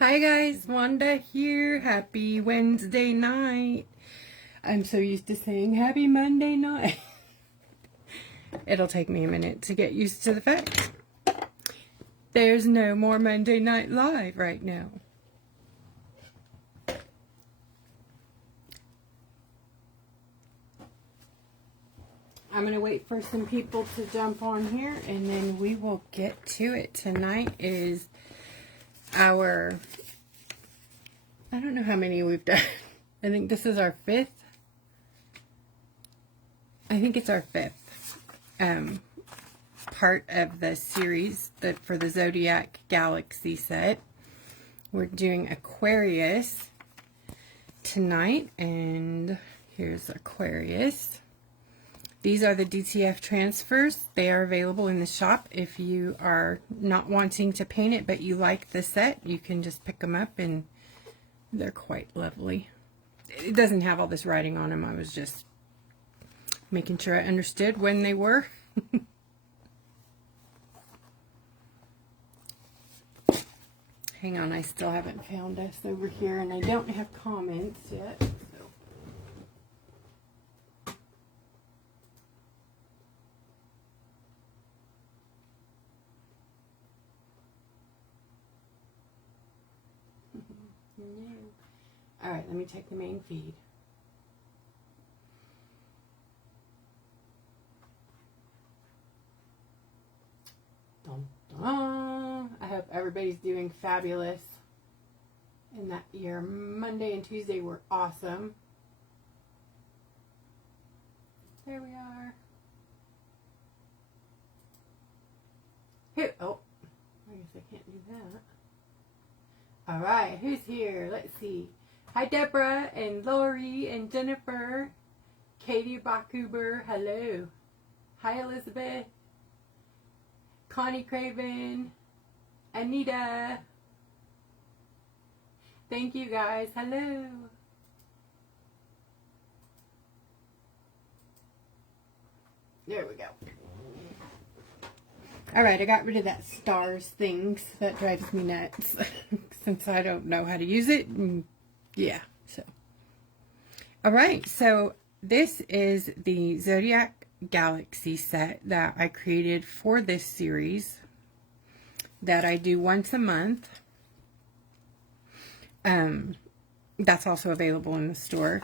Hi guys, Wanda here. Happy Wednesday night. I'm so used to saying happy Monday night. It'll take me a minute to get used to the fact there's no more Monday Night Live right now. I'm going to wait for some people to jump on here and then we will get to it. Tonight is our, I don't know how many we've done. I think this is our fifth. I think it's our fifth part of the series for the Zodiac Galaxy set. We're doing Aquarius tonight, and here's Aquarius. These are the DTF Transfers. They are available in the shop. If you are not wanting to paint it, but you like the set, you can just pick them up, and they're quite lovely. It doesn't have all this writing on them. I was just making sure I understood when they were. Hang on, I still haven't found us over here, and I don't have comments yet. All right, let me check the main feed. Dun, dun. I hope everybody's doing fabulous and that your Monday and Tuesday were awesome. There we are. Here, oh, I guess I can't do that. All right, who's here? Let's see. Hi, Deborah and Lori and Jennifer. Katie Bakuber, hello. Hi, Elizabeth. Connie Craven. Anita. Thank you, guys. Hello. There we go. Alright, I got rid of that stars things. That drives me nuts. Since I don't know how to use it. Yeah, so. Alright, so this is the Zodiac Galaxy set that I created for this series that I do once a month. That's also available in the store.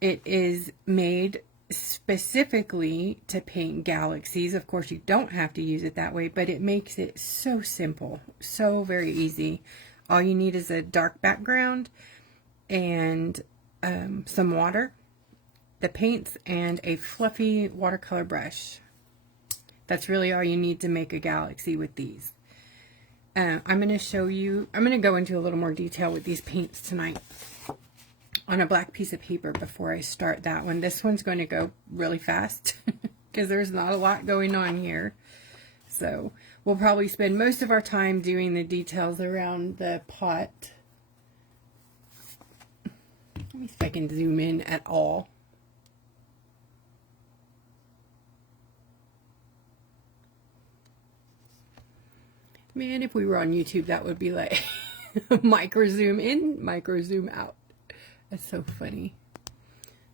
It is made specifically to paint galaxies. Of course, you don't have to use it that way, but it makes it so simple, so very easy. All you need is a dark background and some water, the paints, and a fluffy watercolor brush. That's really all you need to make a galaxy with these. I'm going to show you, I'm going to go into a little more detail with these paints tonight on a black piece of paper before I start that one. This one's going to go really fast because there's not a lot going on here. So we'll probably spend most of our time doing the details around the pot. Let me see if I can zoom in at all. Man, if we were on YouTube, that would be like micro zoom in, micro zoom out. That's so funny.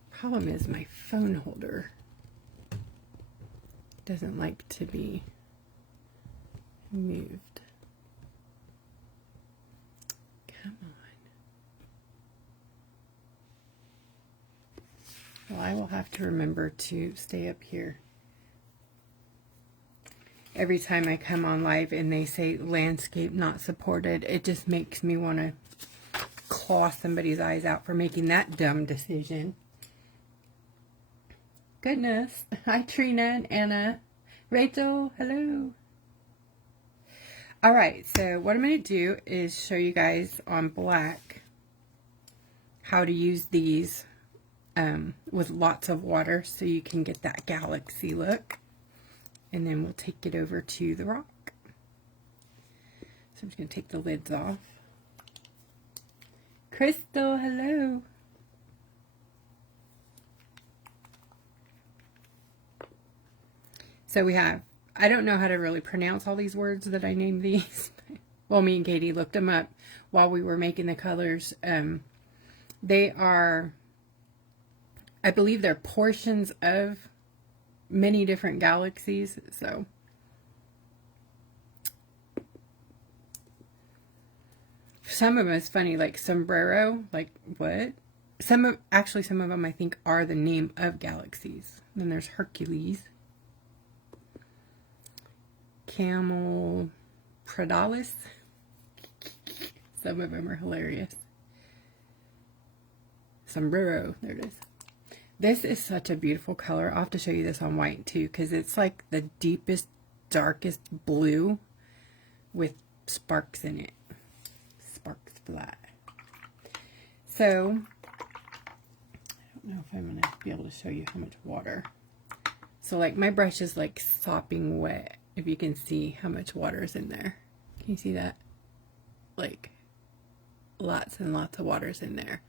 Problem is my phone holder doesn't like to be moved. Come on. Well, I will have to remember to stay up here. Every time I come on live and they say landscape not supported, it just makes me want to claw somebody's eyes out for making that dumb decision. Goodness. Hi, Trina and Anna. Rachel, hello. Alright, so what I'm going to do is show you guys on black how to use these with lots of water so you can get that galaxy look. And then we'll take it over to the rock. So I'm just going to take the lids off. Crystal, hello. So we have, I don't know how to really pronounce all these words that I named these. well, me and Katie looked them up while we were making the colors. They are, I believe they're portions of many different galaxies. So some of them is funny, like sombrero, like what? Actually some of them I think are the name of galaxies. Then there's Hercules, Camel Prodalis. Some of them are hilarious. Sombrero, there it is. This is such a beautiful color. I'll have to show you this on white too, because it's like the deepest, darkest blue with sparks in it. Sparks fly. So, I don't know if I'm going to be able to show you how much water. So like my brush is like sopping wet, if you can see how much water is in there. Can you see that? Like lots and lots of water's in there.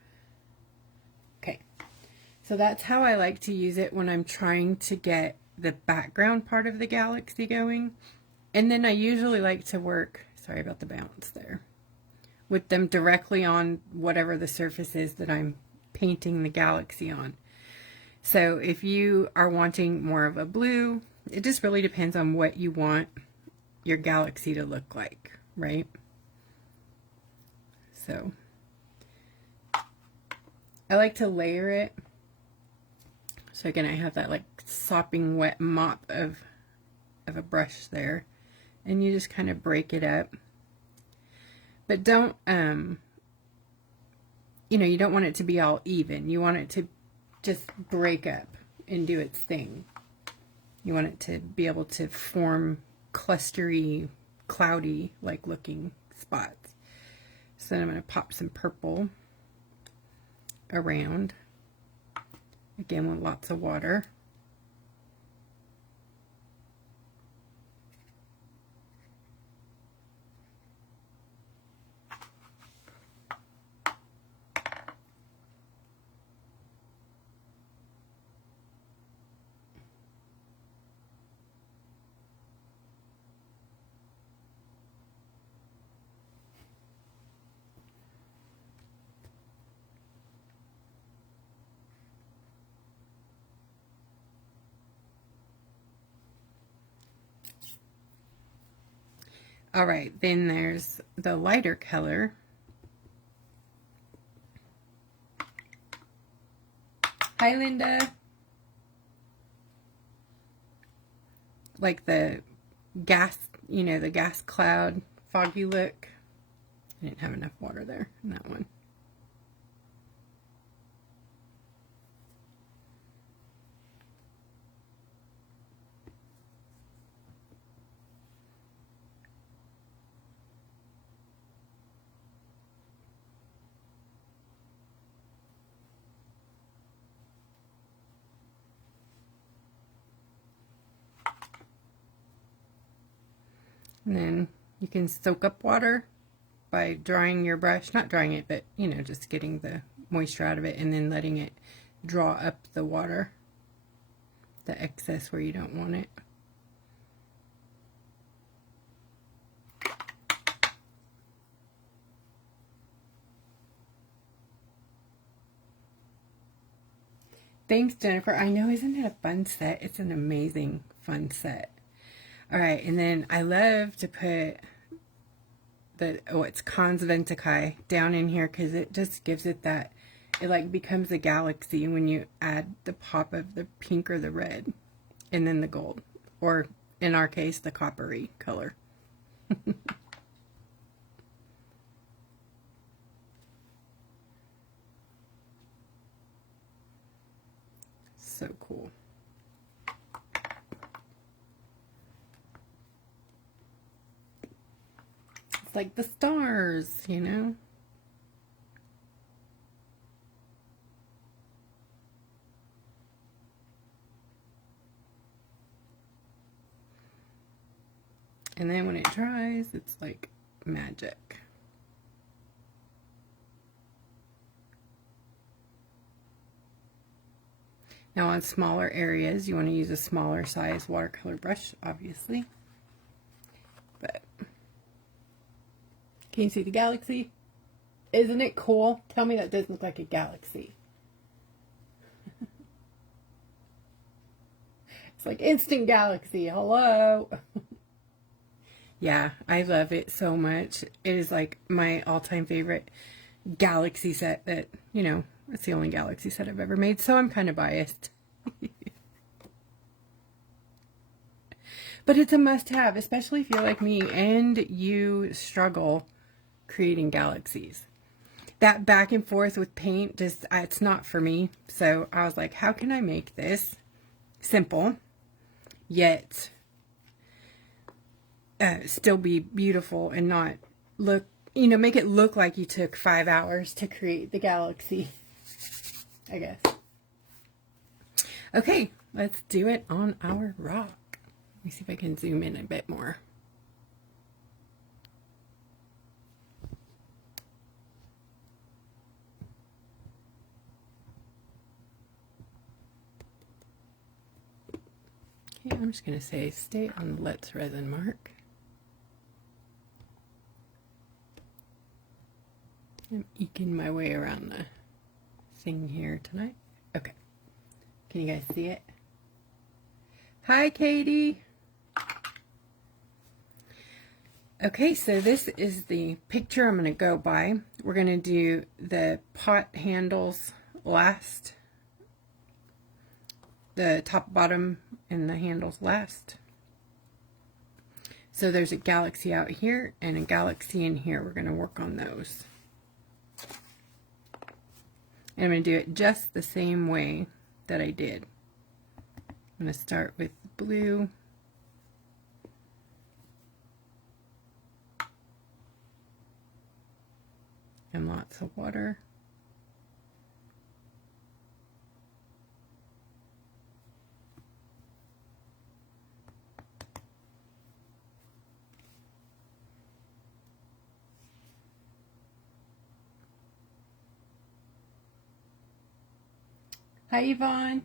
Okay, so that's how I like to use it when I'm trying to get the background part of the galaxy going. And then I usually like to work, sorry about the bounce there, with them directly on whatever the surface is that I'm painting the galaxy on. So if you are wanting more of a blue, it just really depends on what you want your galaxy to look like, right? So I like to layer it. So again, I have that like sopping wet mop of a brush there, and you just kind of break it up. But don't, you know, you don't want it to be all even. You want it to just break up and do its thing. You want it to be able to form clustery, cloudy like looking spots. So then I'm going to pop some purple around, again with lots of water. All right, then there's the lighter color. Hi, Linda. Like the gas, you know, the gas cloud, foggy look. I didn't have enough water there in that one. And then you can soak up water by drying your brush, not drying it, but you know, just getting the moisture out of it and then letting it draw up the water, the excess where you don't want it. Thanks, Jennifer. I know, isn't it a fun set? It's an amazing fun set. All right, and then I love to put the, oh, it's Consventicae down in here because it just gives it that, it like becomes a galaxy when you add the pop of the pink or the red and then the gold, or in our case, the coppery color. So cool. It's like the stars, you know? And then when it dries, it's like magic. Now on smaller areas, you want to use a smaller size watercolor brush, obviously. But Can you see the galaxy? Isn't it cool? Tell me that doesn't look like a galaxy. It's like instant galaxy. Hello. Yeah, I love it so much. It is like my all-time favorite galaxy set that, you know, it's the only galaxy set I've ever made, so I'm kind of biased. But it's a must-have, especially if you're like me and you struggle creating galaxies. That back and forth with paint, just it's not for me. So I was like, how can I make this simple, yet still be beautiful and not look, you know, make it look like you took 5 hours to create the galaxy, I guess. Okay, let's do it on our rock. Let me see if I can zoom in a bit more. Okay, I'm just going to say stay on the Let's Resin mark. I'm eking my way around the thing here tonight. Okay. Can you guys see it? Hi, Katie. Okay, so this is the picture I'm going to go by. We're going to do the pot handles last, the top, bottom, and the handles last. So there's a galaxy out here and a galaxy in here. We're going to work on those. And I'm going to do it just the same way that I did. I'm going to start with blue. And lots of water. Hi, Yvonne.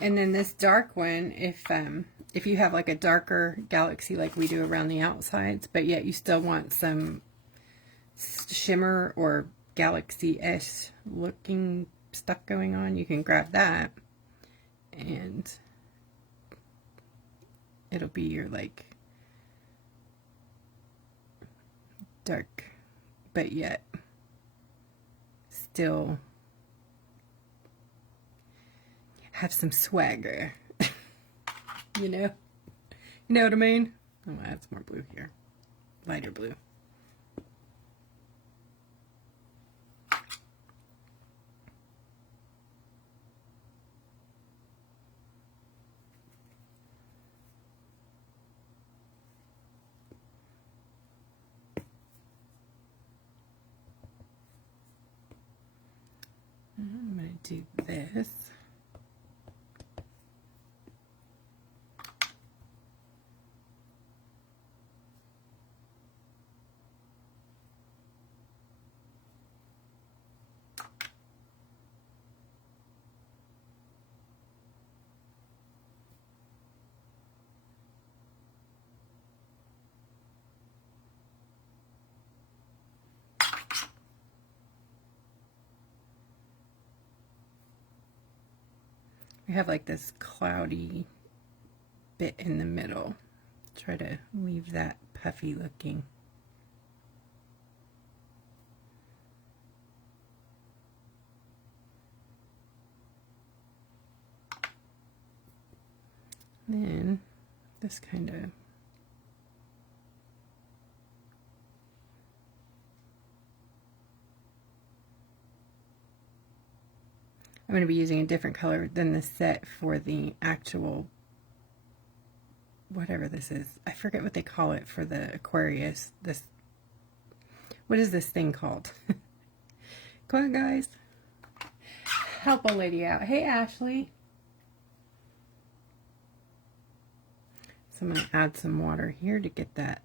And then this dark one, if you have like a darker galaxy like we do around the outsides, but yet you still want some shimmer or galaxy-esque looking stuff going on, you can grab that and it'll be your like dark, but yet still have some swagger. You know what I mean? I'm gonna add some more blue here, lighter blue. I'm gonna do this. We have like this cloudy bit in the middle. Try to leave that puffy looking. Then this kind of I'm going to be using a different color than the set for the actual, whatever this is. I forget what they call it for the Aquarius. This, what is this thing called? Come on, guys. Help a lady out. Hey, Ashley. So I'm going to add some water here to get that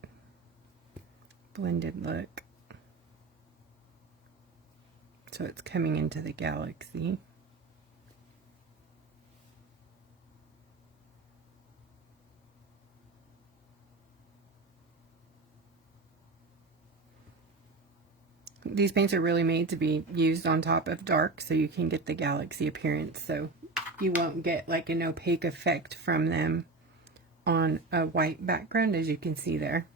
blended look. So it's coming into the galaxy. These paints are really made to be used on top of dark, so you can get the galaxy appearance, so you won't get like an opaque effect from them on a white background, as you can see there.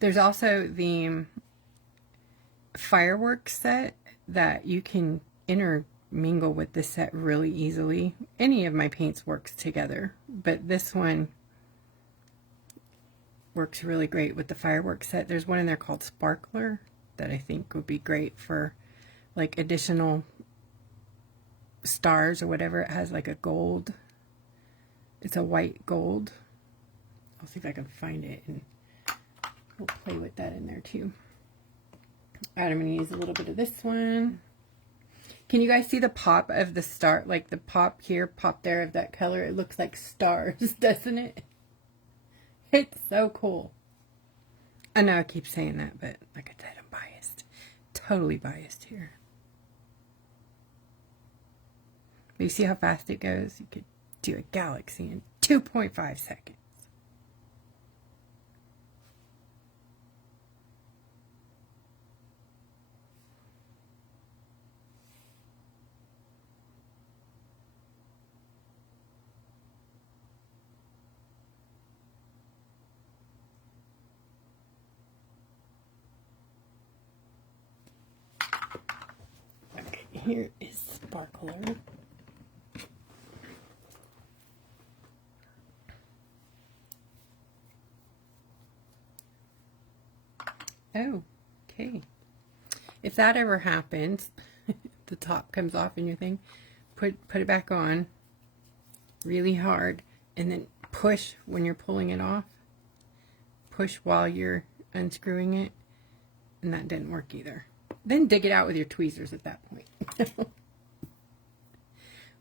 There's also the fireworks set that you can intermingle with this set really easily. Any of my paints works together, but this one works really great with the fireworks set. There's one in there called Sparkler that I think would be great for like additional stars or whatever. It has like a gold. It's a white gold. I'll see if I can find it, and we'll play with that in there too. All right, I'm going to use a little bit of this one. Can you guys see the pop of the star? Like the pop here, pop there of that color. It looks like stars, doesn't it? It's so cool. I know I keep saying that, but like I said, I'm biased. Totally biased here. But you see how fast it goes? You could do a galaxy in 2.5 seconds. Here is Sparkler. Oh, okay. If that ever happens, the top comes off in your thing, put it back on really hard, and then push when you're pulling it off. Push while you're unscrewing it, and that didn't work either. Then dig it out with your tweezers at that point.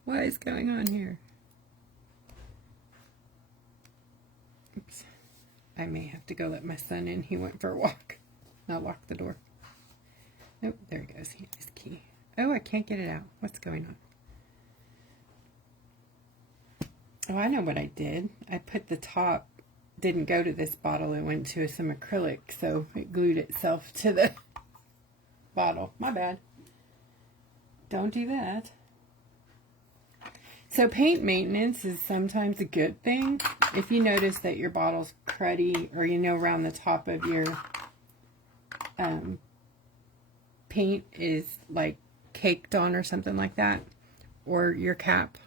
What is going on here? Oops. I may have to go let my son in. He went for a walk. I'll lock the door. Nope, there he goes. He has his key. Oh, I can't get it out. What's going on? Oh, I know what I did. I put the top, didn't go to this bottle. It went to some acrylic, so it glued itself to the bottle. My bad. Don't do that. So paint maintenance is sometimes a good thing. If you notice that your bottle's cruddy, or you know around the top of your paint is like caked on or something like that, or your cap,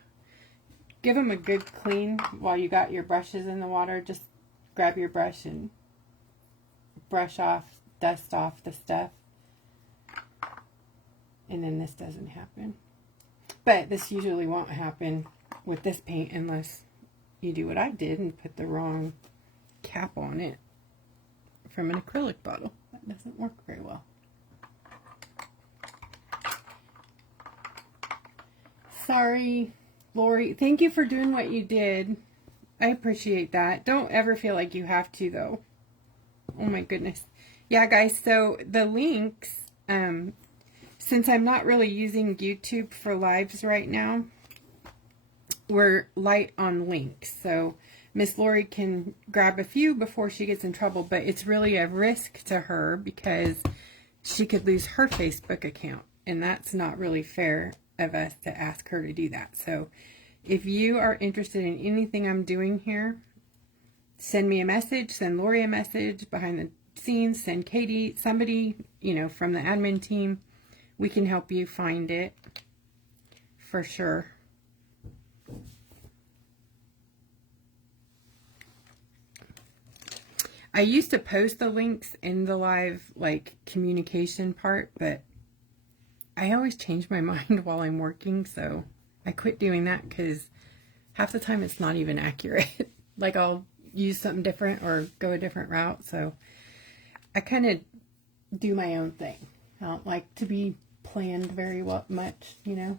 give them a good clean while you got your brushes in the water. Just grab your brush and brush off, dust off the stuff. And then this doesn't happen. But this usually won't happen with this paint unless you do what I did and put the wrong cap on it from an acrylic bottle. That doesn't work very well. Sorry, Lori. Thank you for doing what you did. I appreciate that. Don't ever feel like you have to, though. Oh my goodness. Yeah, guys, so the links, since I'm not really using YouTube for lives right now, we're light on links. So Miss Lori can grab a few before she gets in trouble, but it's really a risk to her because she could lose her Facebook account, and that's not really fair of us to ask her to do that. So if you are interested in anything I'm doing here, send me a message, send Lori a message behind the scenes, send Katie, somebody, you know, from the admin team. We can help you find it for sure. I used to post the links in the live like communication part, but I always change my mind while I'm working, so I quit doing that because half the time it's not even accurate. Like I'll use something different or go a different route, so I kind of do my own thing. I don't like to be planned very much, you know.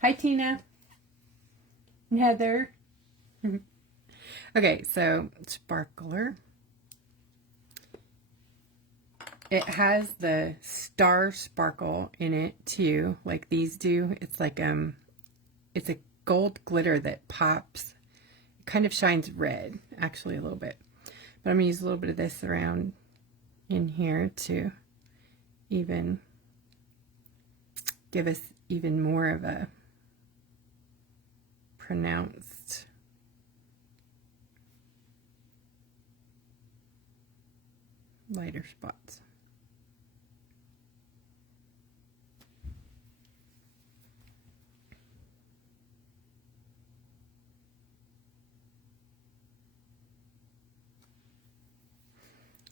Hi, Tina and Heather. Okay, so sparkler. It has the star sparkle in it too, like these do. It's like it's a gold glitter that pops. It kind of shines red, actually a little bit. But I'm gonna use a little bit of this around in here to even give us even more of a pronounced lighter spots.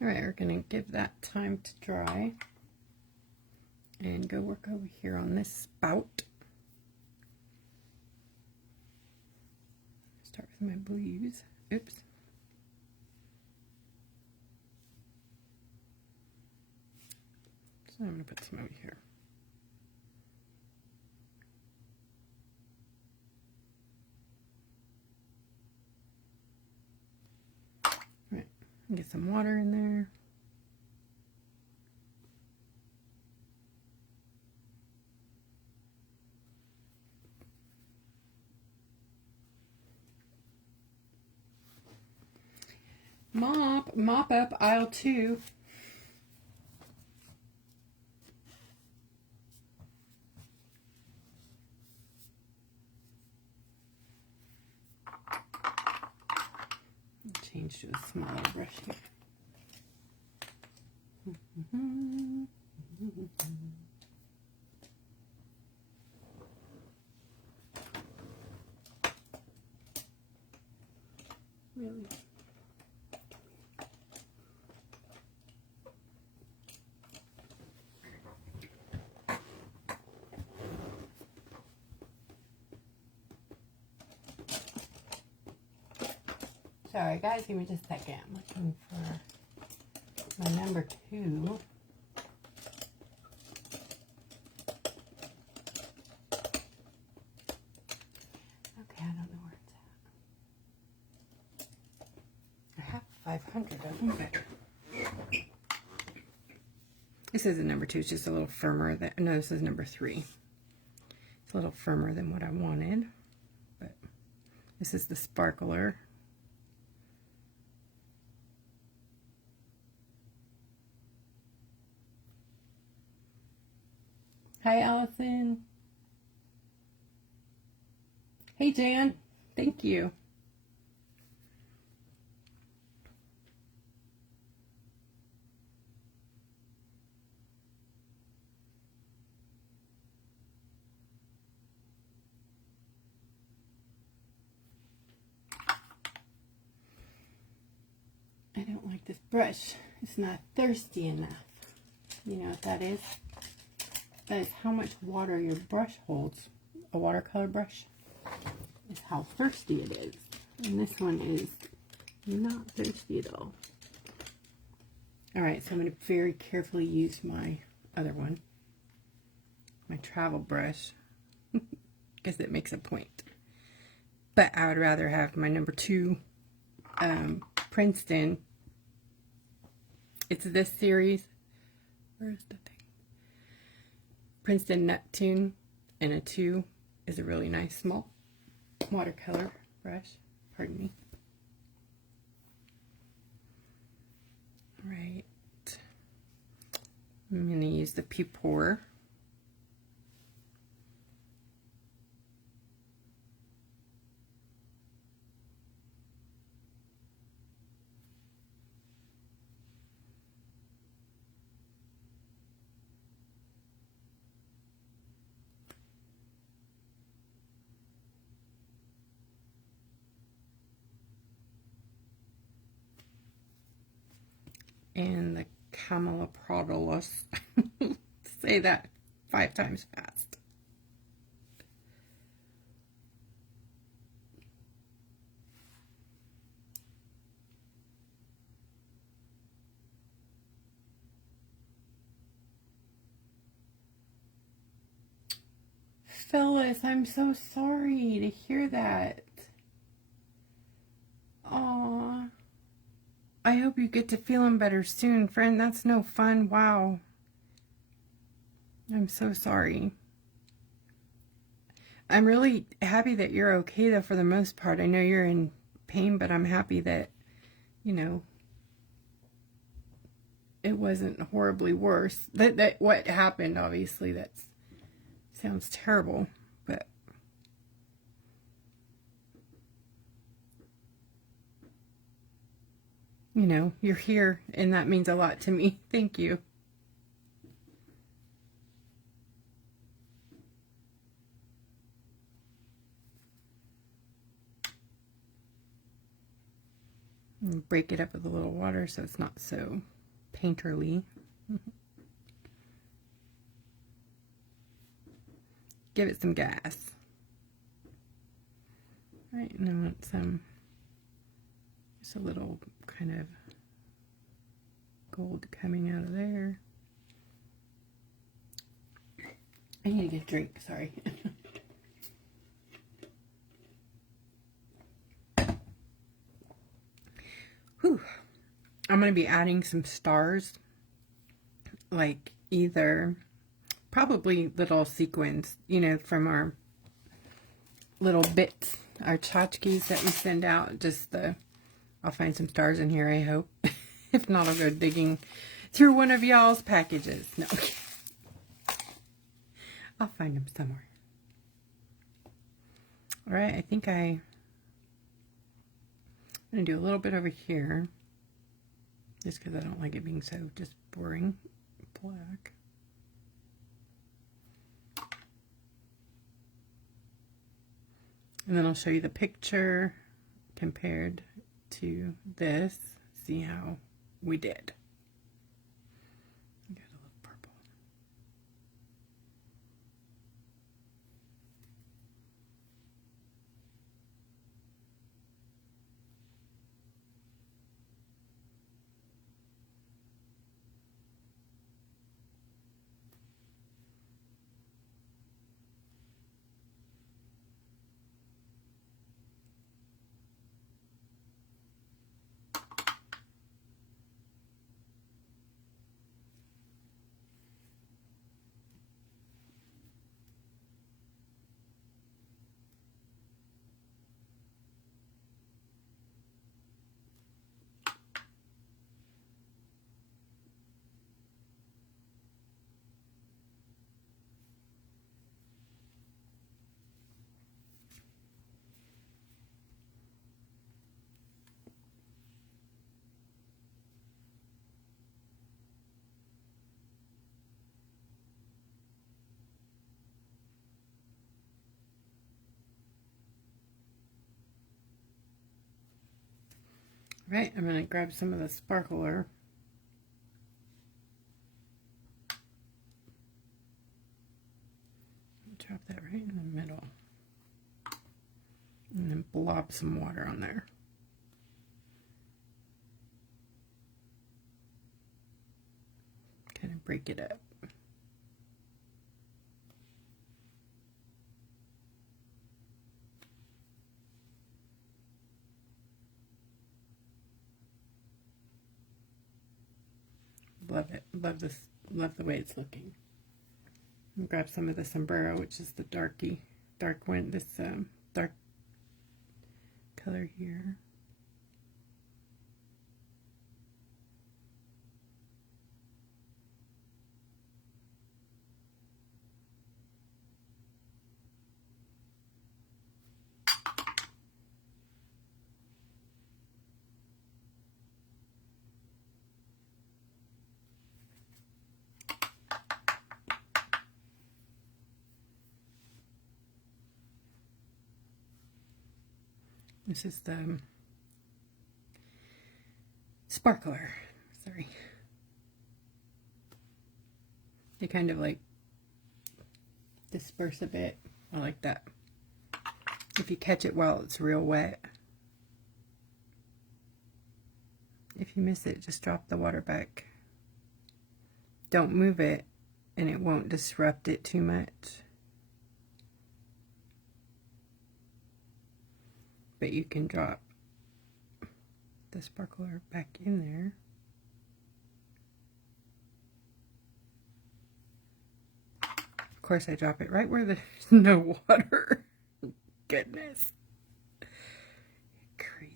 All right, we're gonna give that time to dry and go work over here on this spout. Start with my blues. Oops. So I'm gonna put some over here. All right, get some water in there. Mop up aisle 2. Change to a smaller brush here. Really? Sorry guys, give me just a second. I'm looking for my number 2. Okay, I don't know where it's at. I have 500 of them, but this is a number 2. It's just a little firmer. No, this is number 3. It's a little firmer than what I wanted, but this is the sparkler. Hi, Allison. Hey, Jan. Thank you. I don't like this brush. It's not thirsty enough. You know what that is? That is how much water your brush holds. A watercolor brush is how thirsty it is. And this one is not thirsty at all. Alright, so I'm going to very carefully use my other one. My travel brush. Because it makes a point. But I would rather have my number 2 Princeton. It's this series. Where's the thing? Princeton Neptune, and a 2 is a really nice small watercolor brush. Pardon me. All right. I'm going to use the Pupor. And the Cameloprodolus. Say that 5 times fast. Phyllis, I'm so sorry to hear that. Aw. I hope you get to feeling better soon, friend. That's no fun. Wow. I'm so sorry. I'm really happy that you're okay, though, for the most part. I know you're in pain, but I'm happy that, you know, it wasn't horribly worse. That what happened, obviously, that sounds terrible, but you know, you're here, and that means a lot to me. Thank you. And break it up with a little water so it's not so painterly. Give it some gas. Right, and I want some, just a little kind of gold coming out of there. I need to get a drink, sorry. Whew. I'm going to be adding some stars, like either, probably little sequins, you know, from our little bits, our tchotchkes that we send out. Just I'll find some stars in here, I hope. If not, I'll go digging through one of y'all's packages. No. I'll find them somewhere. All right, I think I'm going to do a little bit over here, just because I don't like it being so just boring black. And then I'll show you the picture compared to this, see how we did. Got a little purple. Right, I'm going to grab some of the sparkler. Drop that right in the middle. And then blob some water on there. Kind of break it up. Love it. Love this. Love the way it's looking. And grab some of the sombrero, which is the dark one. This dark color here. This is the sparkler. Sorry. They kind of like disperse a bit. I like that. If you catch it while it's real wet. If you miss it, just drop the water back. Don't move it, and it won't disrupt it too much. But you can drop the sparkler back in there. Of course, I drop it right where there's no water. Goodness. Crazy.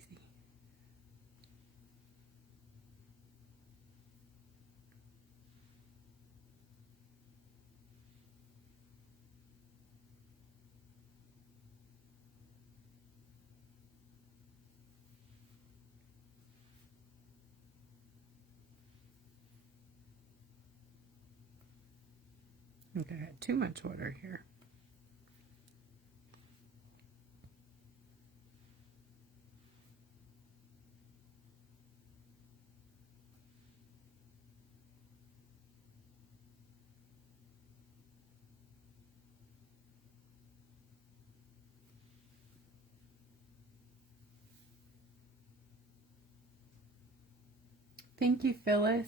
I think I had too much water here. Thank you, Phyllis.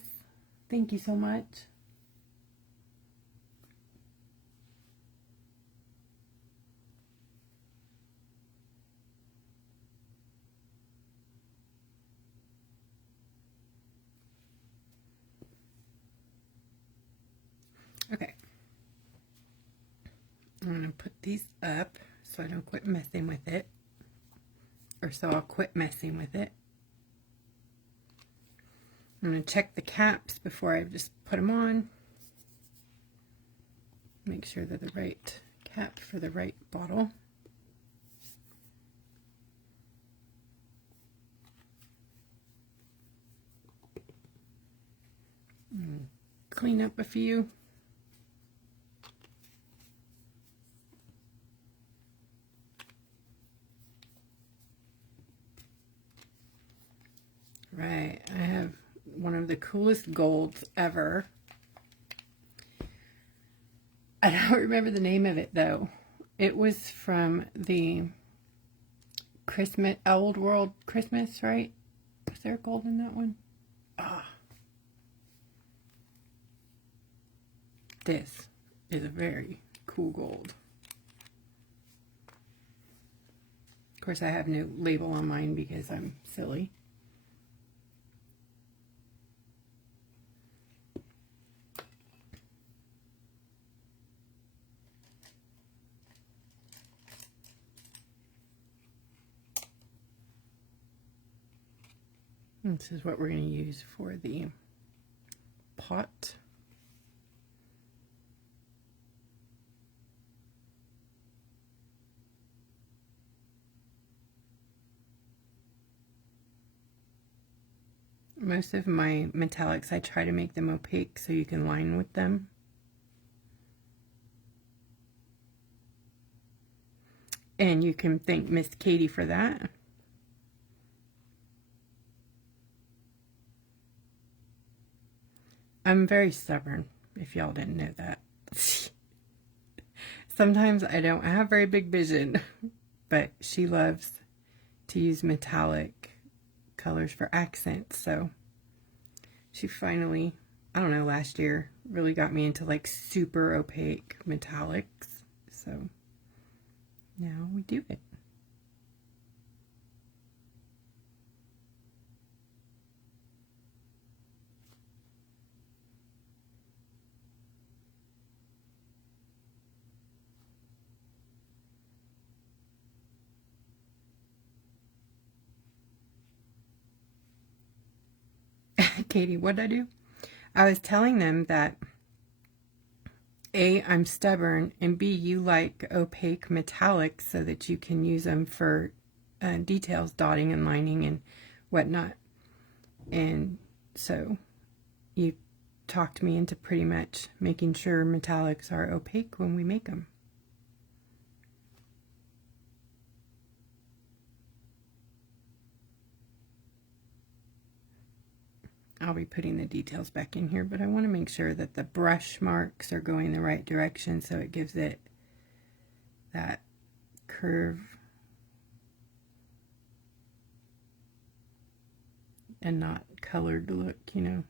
Thank you so much. Okay. I'm going to put these up so I don't quit messing with it. Or so I'll quit messing with it. I'm going to check the caps before I just put them on. Make sure they're the right cap for the right bottle. Clean up a few. Right, I have one of the coolest golds ever. I don't remember the name of it though. It was from the Christmas, Old World Christmas, right? Was there gold in that one? Ah. This is a very cool gold. Of course, I have no label on mine because I'm silly. This is what we're going to use for the pot. Most of my metallics, I try to make them opaque so you can line with them. And you can thank Miss Katie for that. I'm very stubborn, if y'all didn't know that. Sometimes I don't have very big vision, but she loves to use metallic colors for accents, so she finally, I don't know, last year really got me into like super opaque metallics, so now we do it. Katie, what'd I do? I was telling them that A, I'm stubborn, and B, you like opaque metallics so that you can use them for details, dotting and lining and whatnot. And so you talked me into pretty much making sure metallics are opaque when we make them. I'll be putting the details back in here, but I want to make sure that the brush marks are going the right direction so it gives it that curve and not colored look, you know.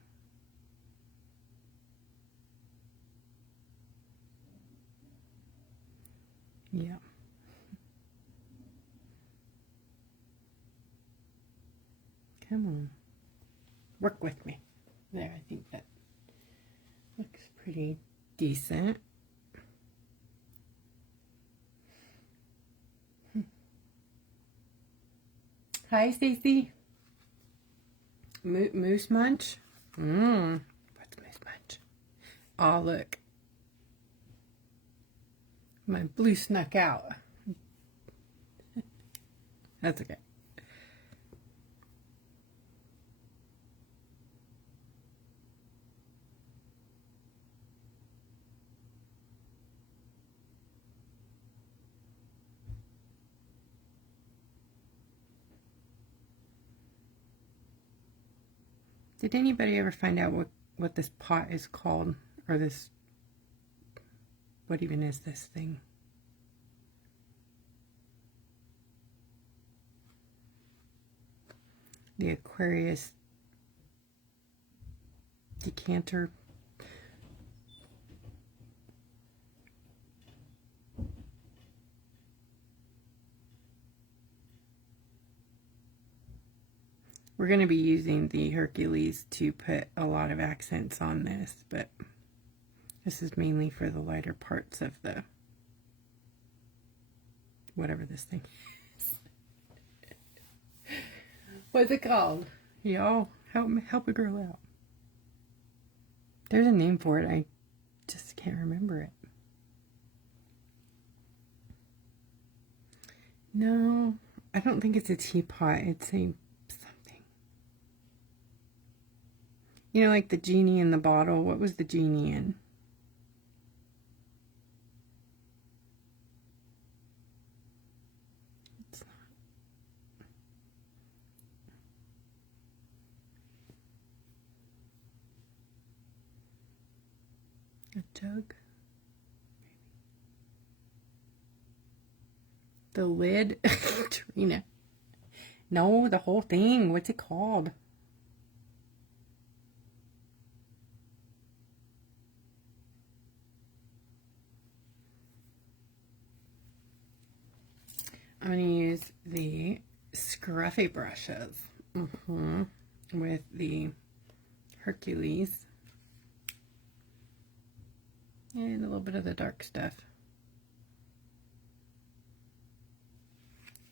Yeah. Come on. Work with me. There, I think that looks pretty decent. Hi, Stacy. Moose munch? What's moose munch? Oh, look. My blue snuck out. That's okay. Did anybody ever find out what this pot is called? Or this, what even is this thing? The Aquarius decanter. We're going to be using the Hercules to put a lot of accents on this, but this is mainly for the lighter parts of the, whatever this thing is. What's it called? Y'all, help a girl out. There's a name for it, I just can't remember it. No, I don't think it's a teapot, it's a you know, like the genie in the bottle. What was the genie in? It's not. A jug? The lid? Trina. No, the whole thing. What's it called? I'm going to use the scruffy brushes with the Hercules and a little bit of the dark stuff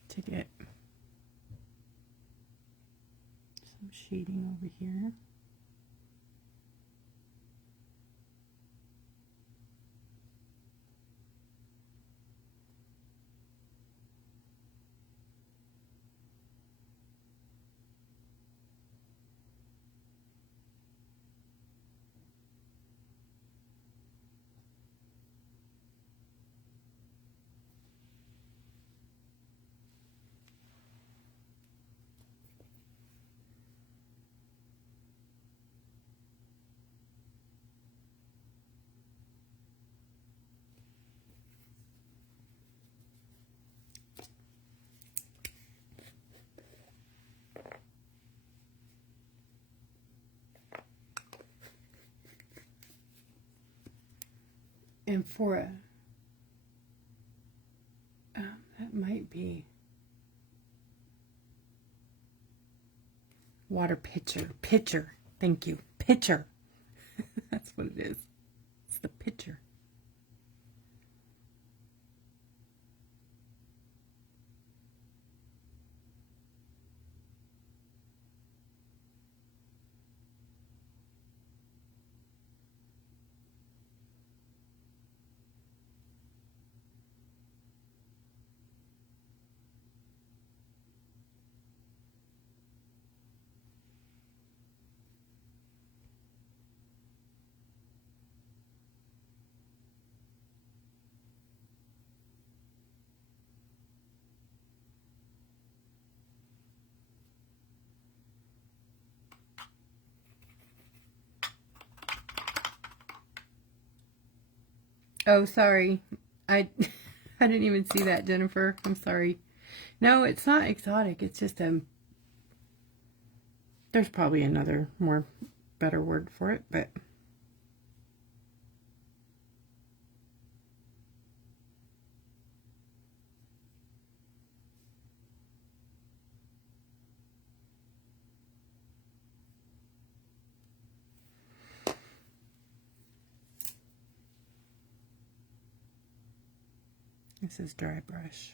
to get some shading over here. And for a, that might be water pitcher, thank you, pitcher. That's what it is, it's the pitcher. Oh, sorry. I I didn't even see that, Jennifer. I'm sorry. No, it's not exotic. It's just there's probably another more better word for it, but This is dry brush.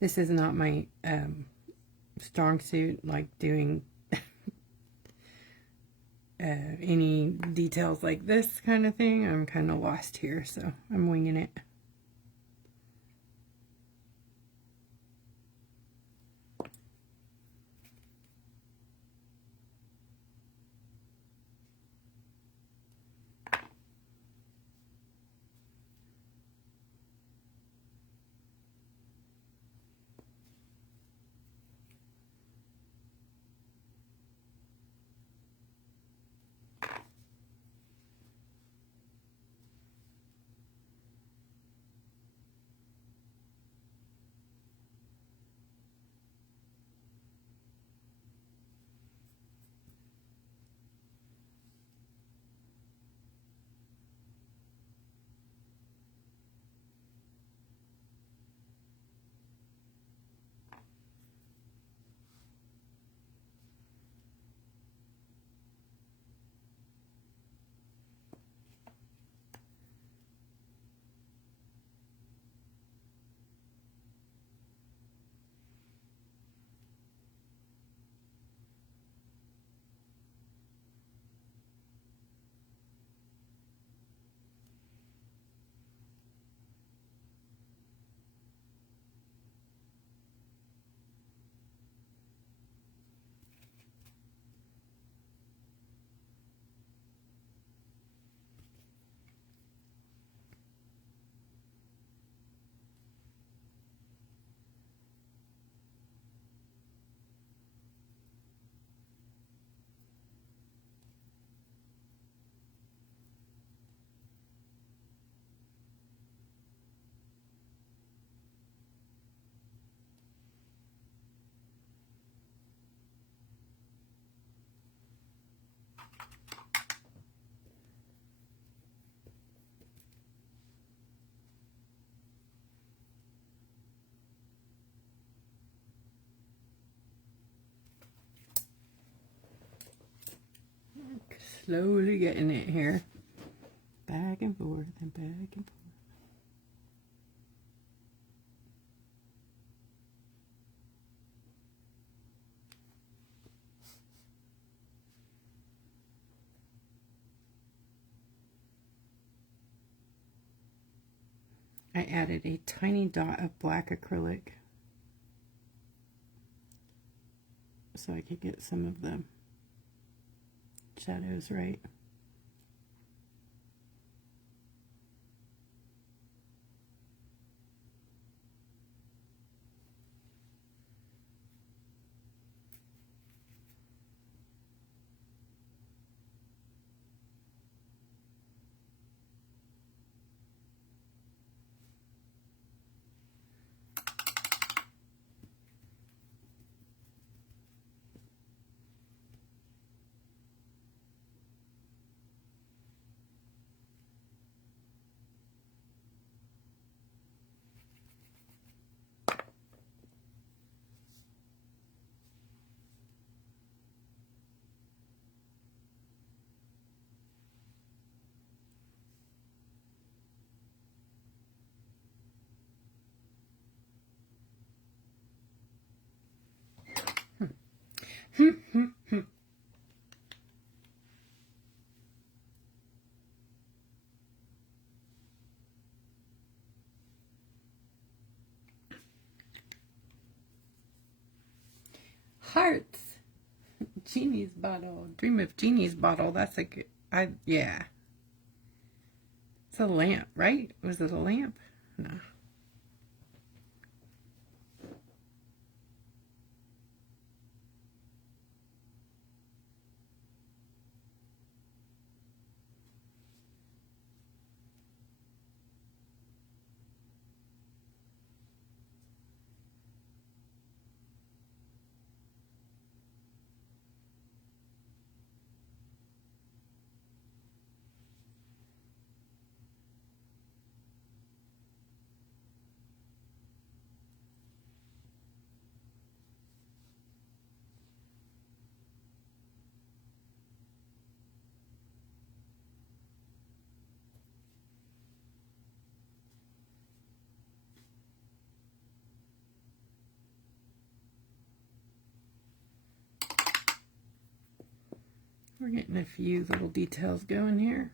This is not my strong suit, like doing any details like this kind of thing. I'm kind of lost here, so I'm winging it. Slowly getting it here. Back and forth and back and forth. I added a tiny dot of black acrylic so I could get some of the shadows right. Hearts. Genie's bottle. Dream of Genie's bottle. That's a good, yeah. It's a lamp, right? Was it a lamp? No. We're getting a few little details going here.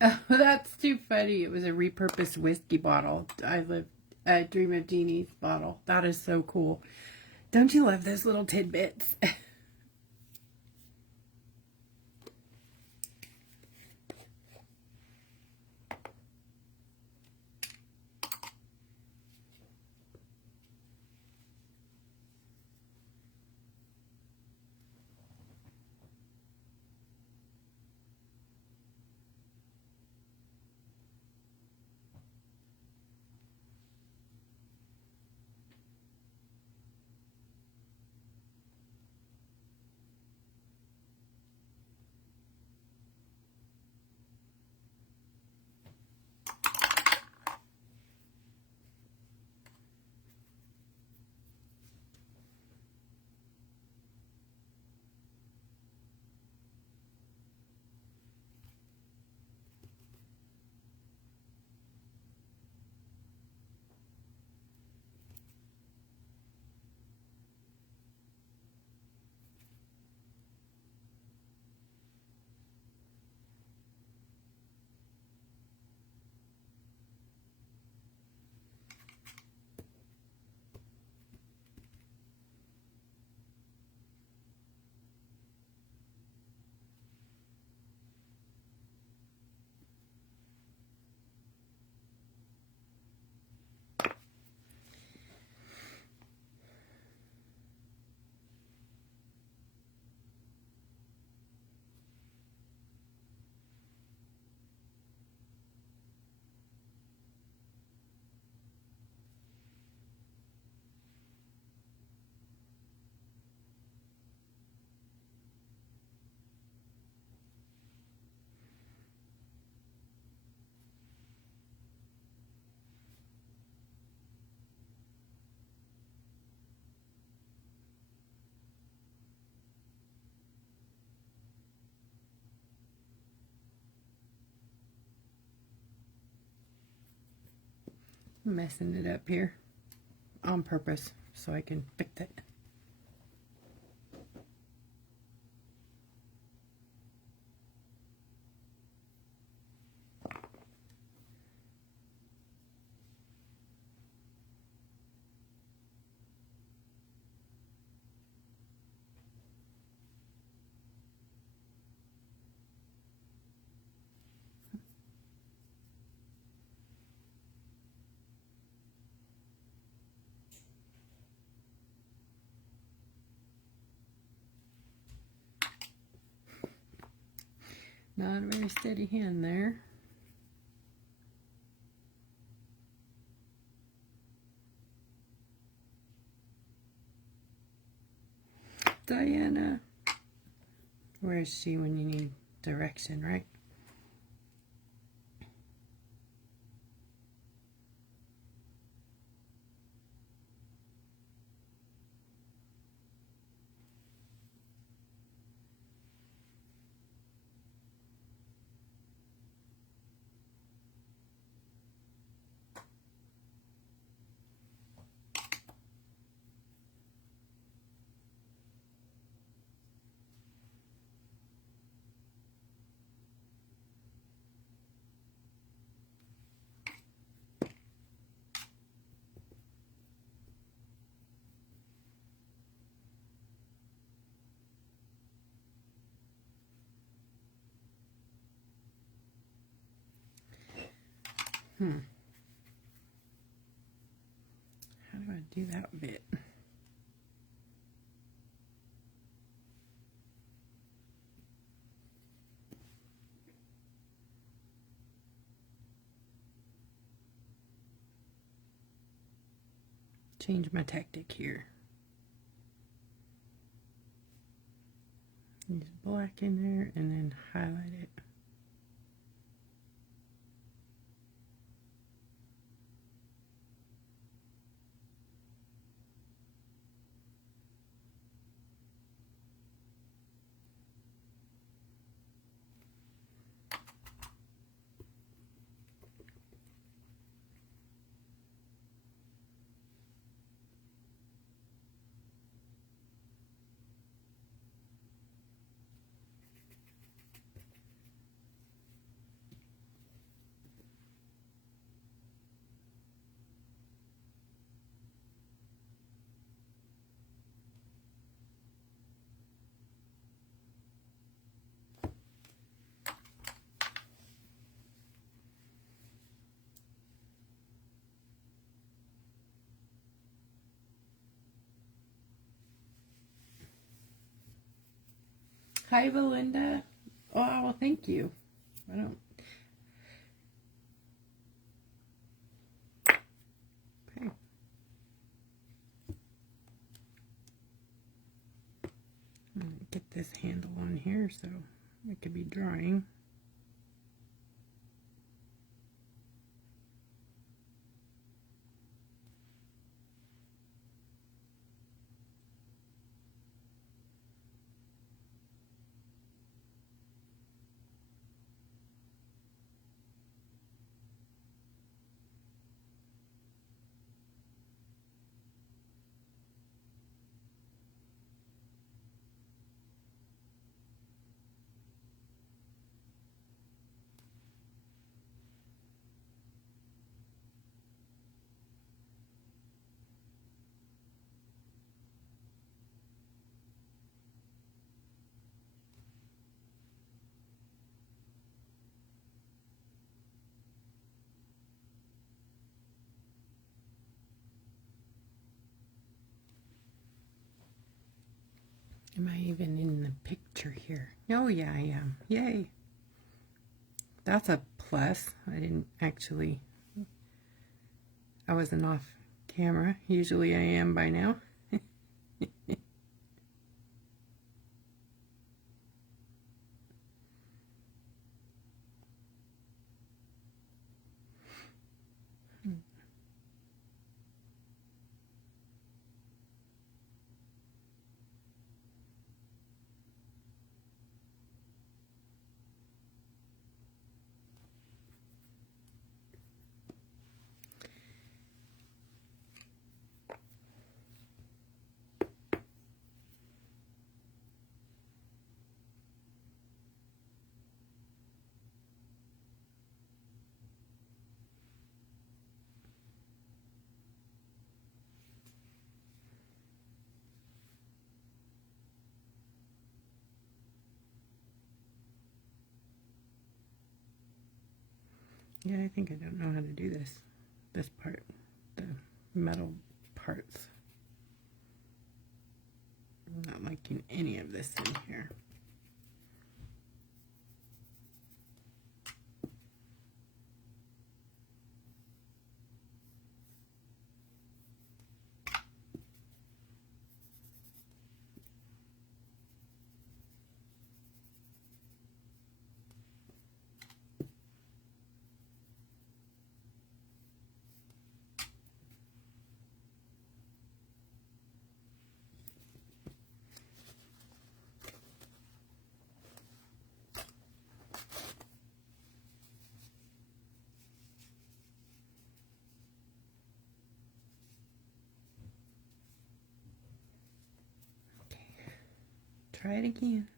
Oh, that's too funny. It was a repurposed whiskey bottle. I dream of Genie's bottle. That is so cool. Don't you love those little tidbits? I'm messing it up here on purpose so I can fix it. Not a very steady hand there. Diana. Where is she when you need direction, right? How do I do that bit? Change my tactic here. Use black in there and then highlight it. Hi, Belinda. Oh, well, thank you. I don't. Okay. I'm gonna get this handle on here so it could be drying. Am I even in the picture here? Oh yeah, I am. Yay. That's a plus. I didn't actually, I wasn't off camera. Usually I am by now. Yeah, I think I don't know how to do this part, the metal parts. I'm not liking any of this in here. Try it again.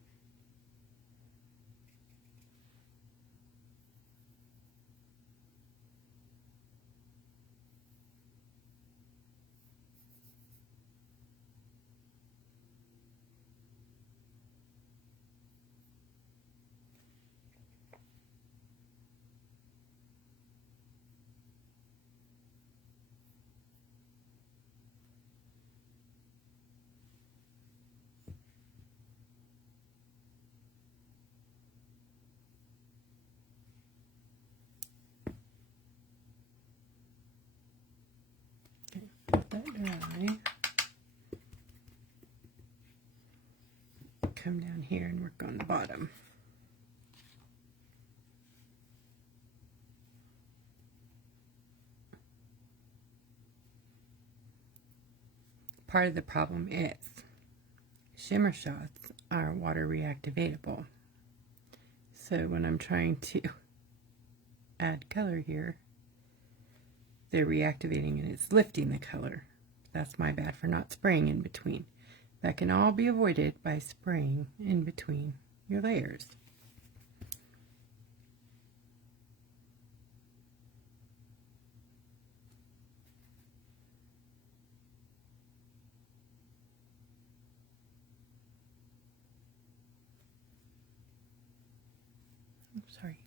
Okay, let that dry. Come down here and work on the bottom. Part of the problem is shimmer shots are water reactivatable. So when I'm trying to add color here, they're reactivating and it's lifting the color. That's my bad for not spraying in between. That can all be avoided by spraying in between your layers. I'm sorry.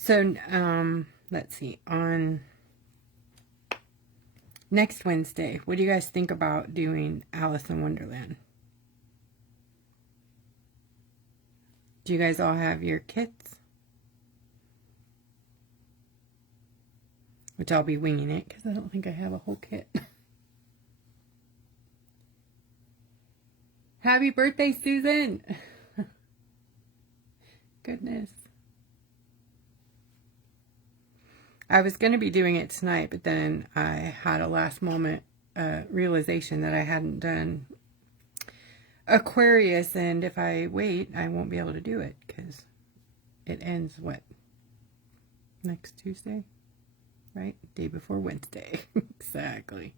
So, let's see, on next Wednesday, what do you guys think about doing Alice in Wonderland? Do you guys all have your kits? Which I'll be winging it because I don't think I have a whole kit. Happy birthday, Susan! Goodness. I was going to be doing it tonight, but then I had a last moment realization that I hadn't done Aquarius, and if I wait, I won't be able to do it because it ends, what, next Tuesday? Right? Day before Wednesday. Exactly.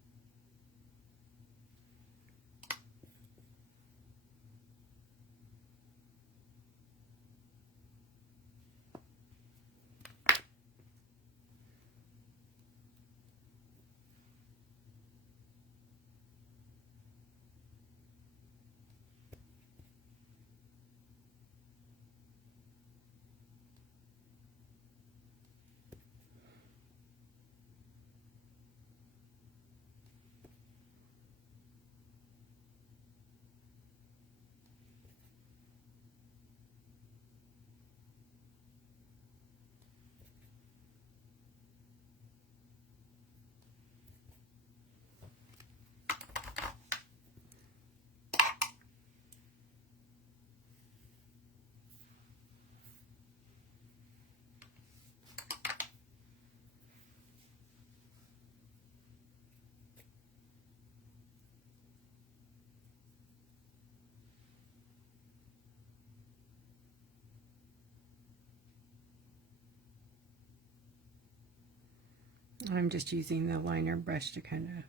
I'm just using the liner brush to kind of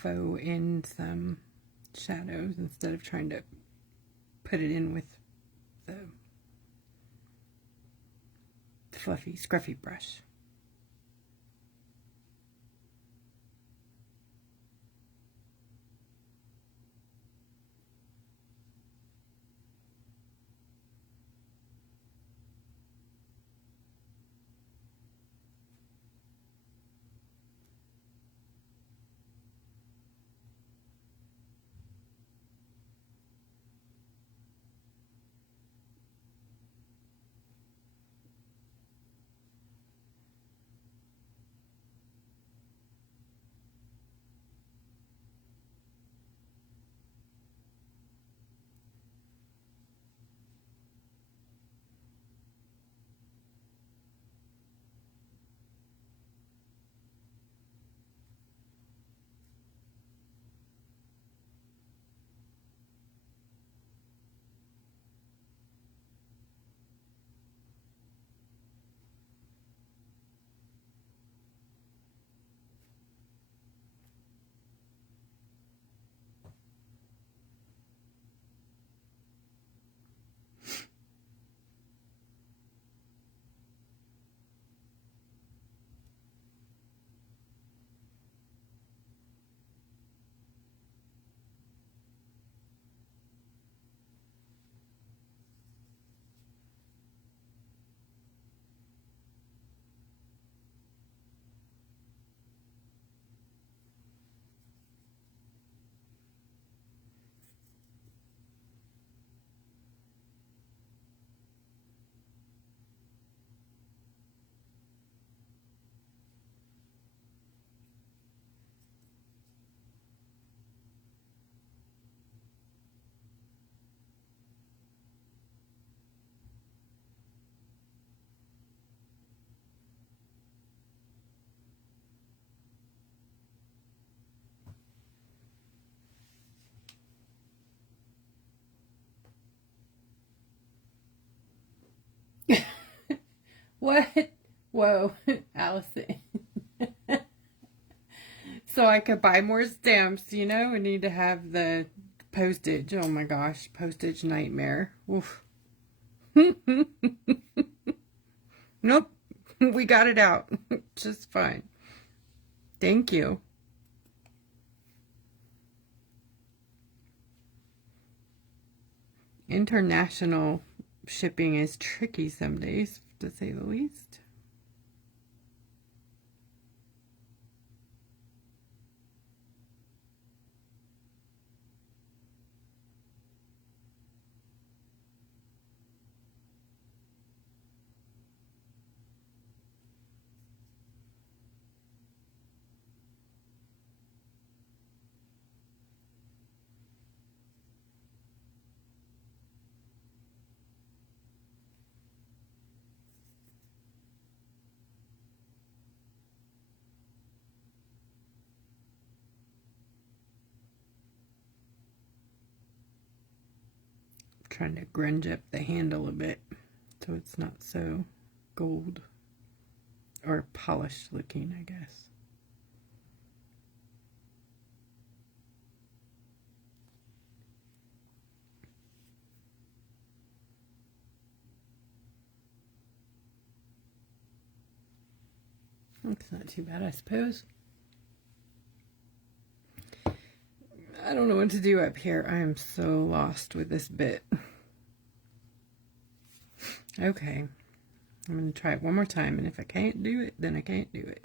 faux in some shadows instead of trying to put it in with the fluffy, scruffy brush. What? Whoa, Allison. So I could buy more stamps, you know? I need to have the postage. Oh my gosh, postage nightmare. Oof. Nope, we got it out just fine. Thank you. International shipping is tricky some days, to say the least. trying to grunge up the handle a bit so it's not so gold or polished looking, I guess. Looks not too bad, I suppose. I don't know what to do up here. I am so lost with this bit. Okay, I'm going to try it one more time, and if I can't do it, then I can't do it.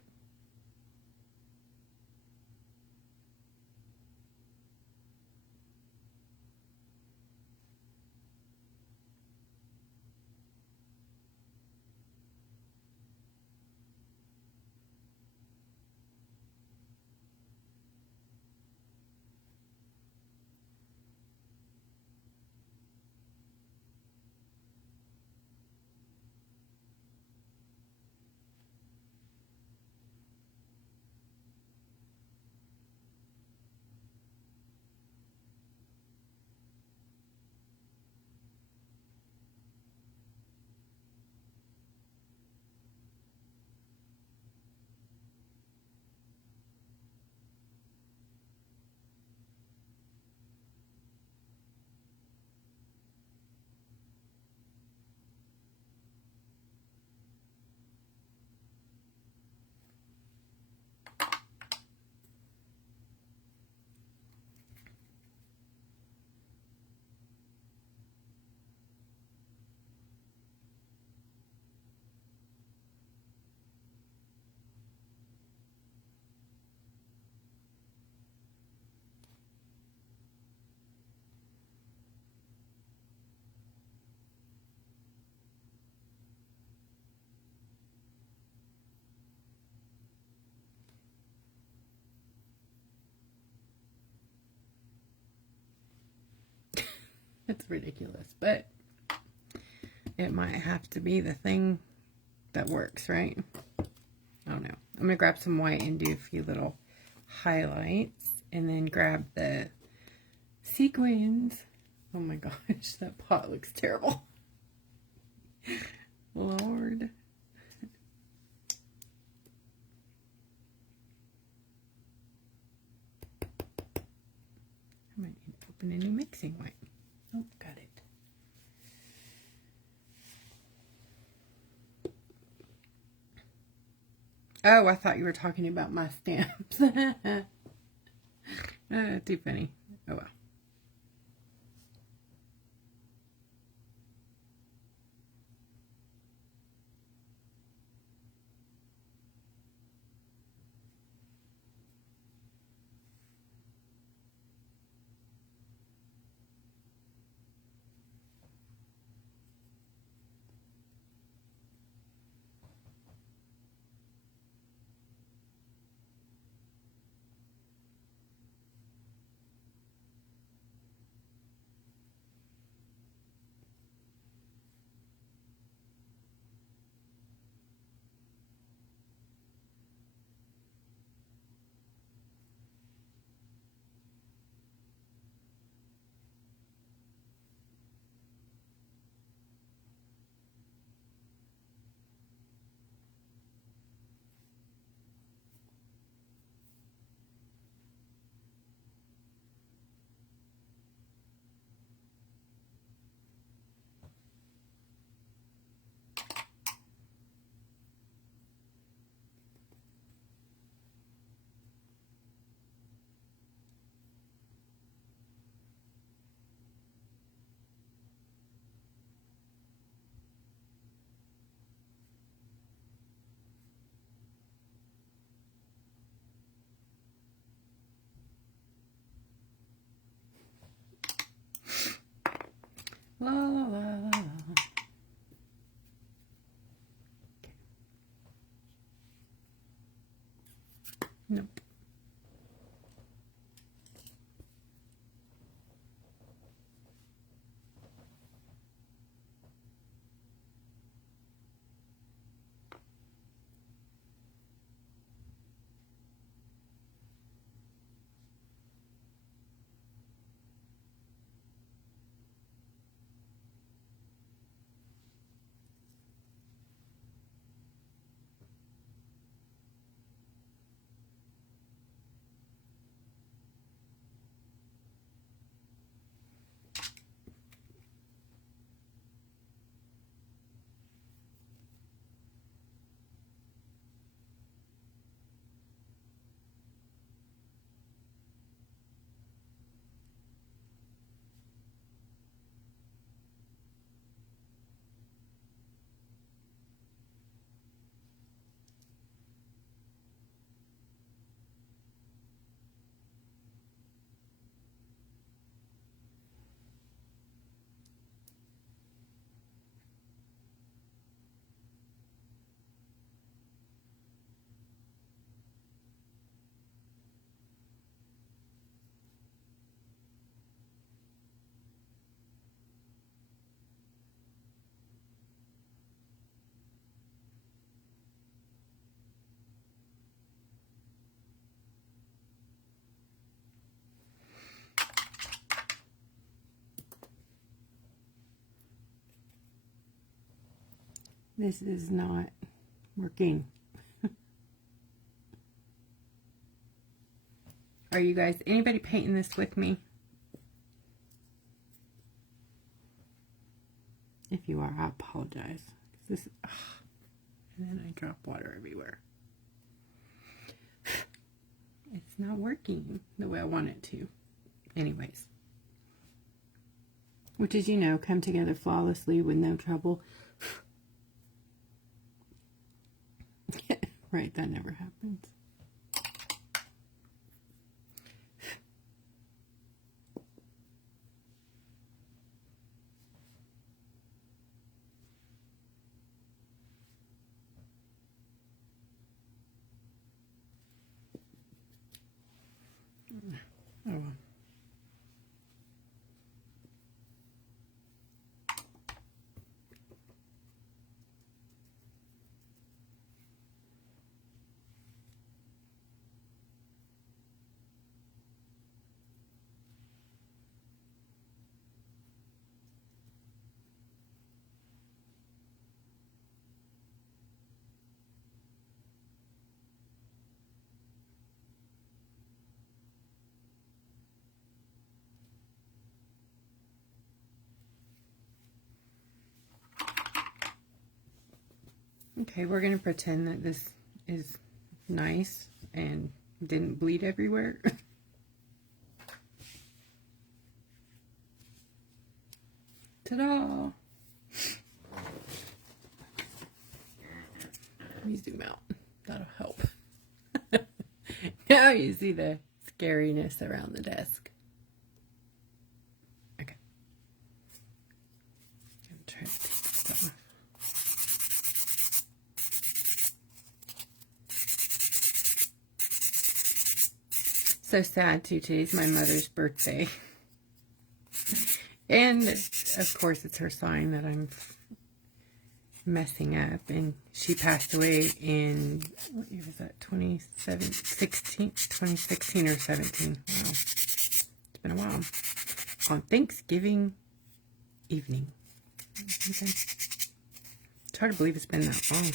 It's ridiculous, but it might have to be the thing that works, right? I don't know. I'm going to grab some white and do a few little highlights, and then grab the sequins. Oh my gosh, that pot looks terrible. Lord. I might need to open a new mixing white. Oh, got it. Oh, I thought you were talking about my stamps. Too funny. Oh well. La la la la la. Nope. This is not working. Are you guys, anybody painting this with me? If you are, I apologize. This, and then I drop water everywhere. It's not working the way I want it to. Anyways. Which, as you know, come together flawlessly with no trouble. Right, that never happens. Oh well. Okay, we're going to pretend that this is nice and didn't bleed everywhere. Ta-da! Let me zoom out. That'll help. Now you see the scariness around the desk. Okay. I'm trying to take this off. So sad too. Today's my mother's birthday. And of course it's her sign that I'm messing up. And she passed away in, what year was that? 2016 or 17. Wow. It's been a while. On Thanksgiving evening. It's hard to believe it's been that long.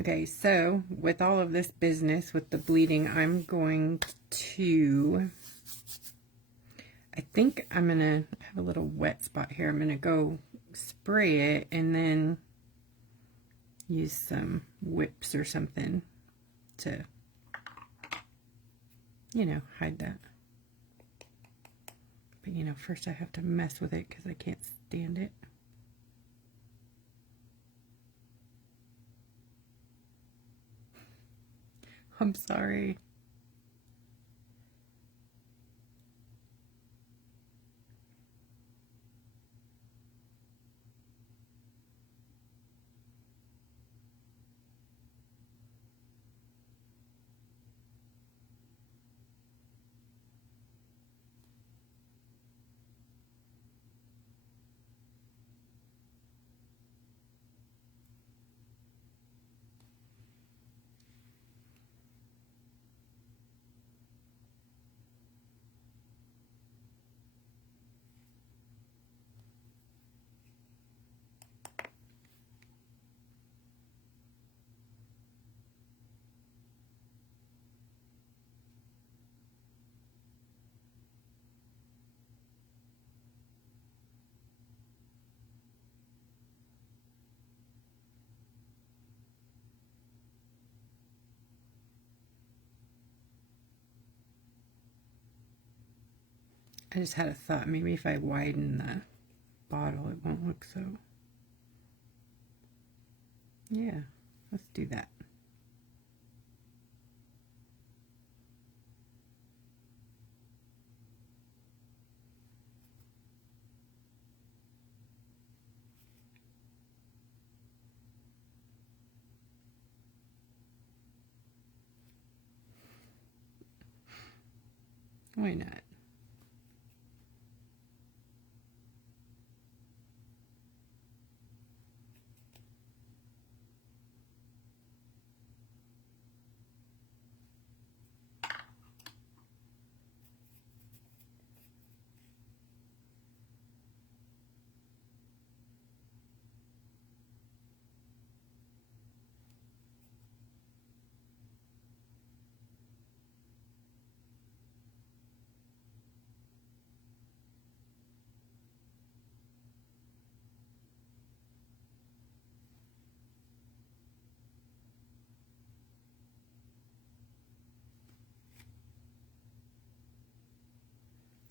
Okay, so with all of this business with the bleeding, I'm going to, I think I'm going to have a little wet spot here. I'm going to go spray it and then use some whips or something to, you know, hide that. But, you know, first I have to mess with it because I can't stand it. I'm sorry. I just had a thought, maybe if I widen the bottle, it won't look so. Yeah, let's do that. Why not?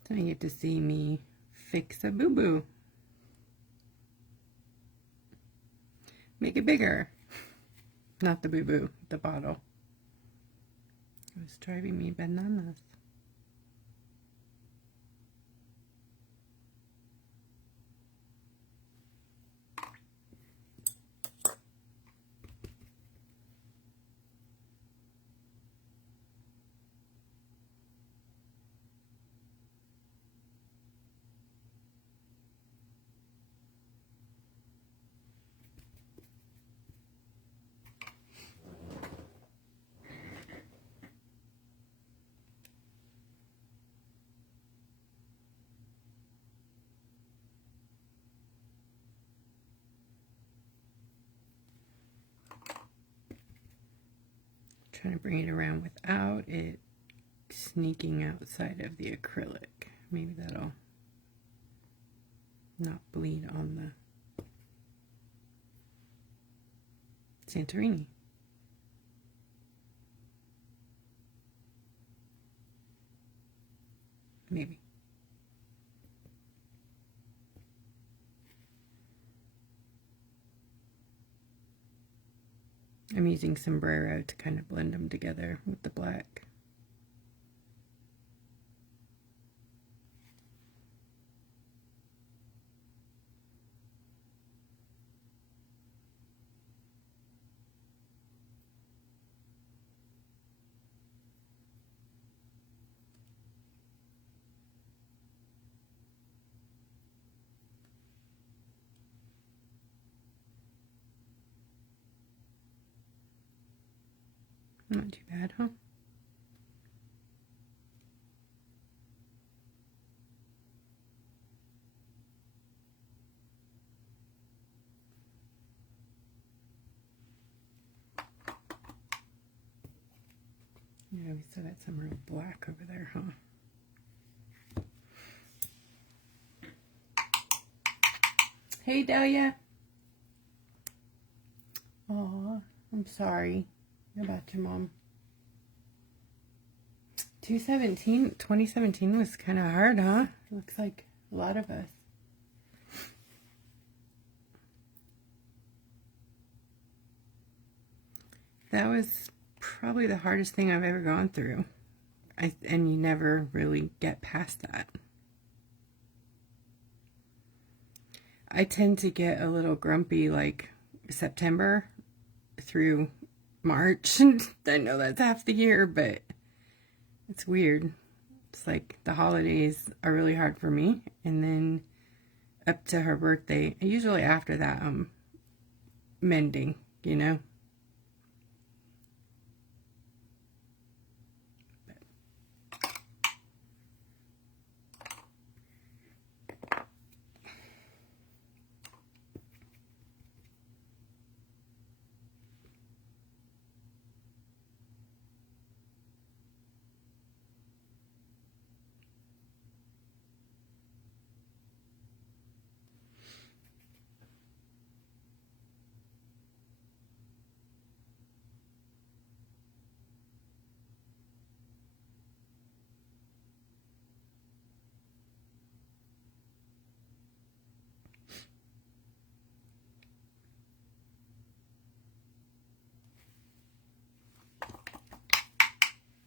So you get to see me fix a boo-boo. Make it bigger. Not the boo-boo, the bottle. It was driving me bananas. Trying to bring it around without it sneaking outside of the acrylic. Maybe that'll not bleed on the Santorini. Maybe. I'm using sombrero to kind of blend them together with the black. Not too bad, huh? Yeah, we still got some real black over there, huh? Hey, Dahlia. Aw, I'm sorry about your mom. 2017 was kind of hard, huh? Looks like a lot of us. That was probably the hardest thing I've ever gone through. And you never really get past that. I tend to get a little grumpy like September through March. I know that's half the year, but it's weird. It's like the holidays are really hard for me, and then up to her birthday, usually after that I'm mending, you know.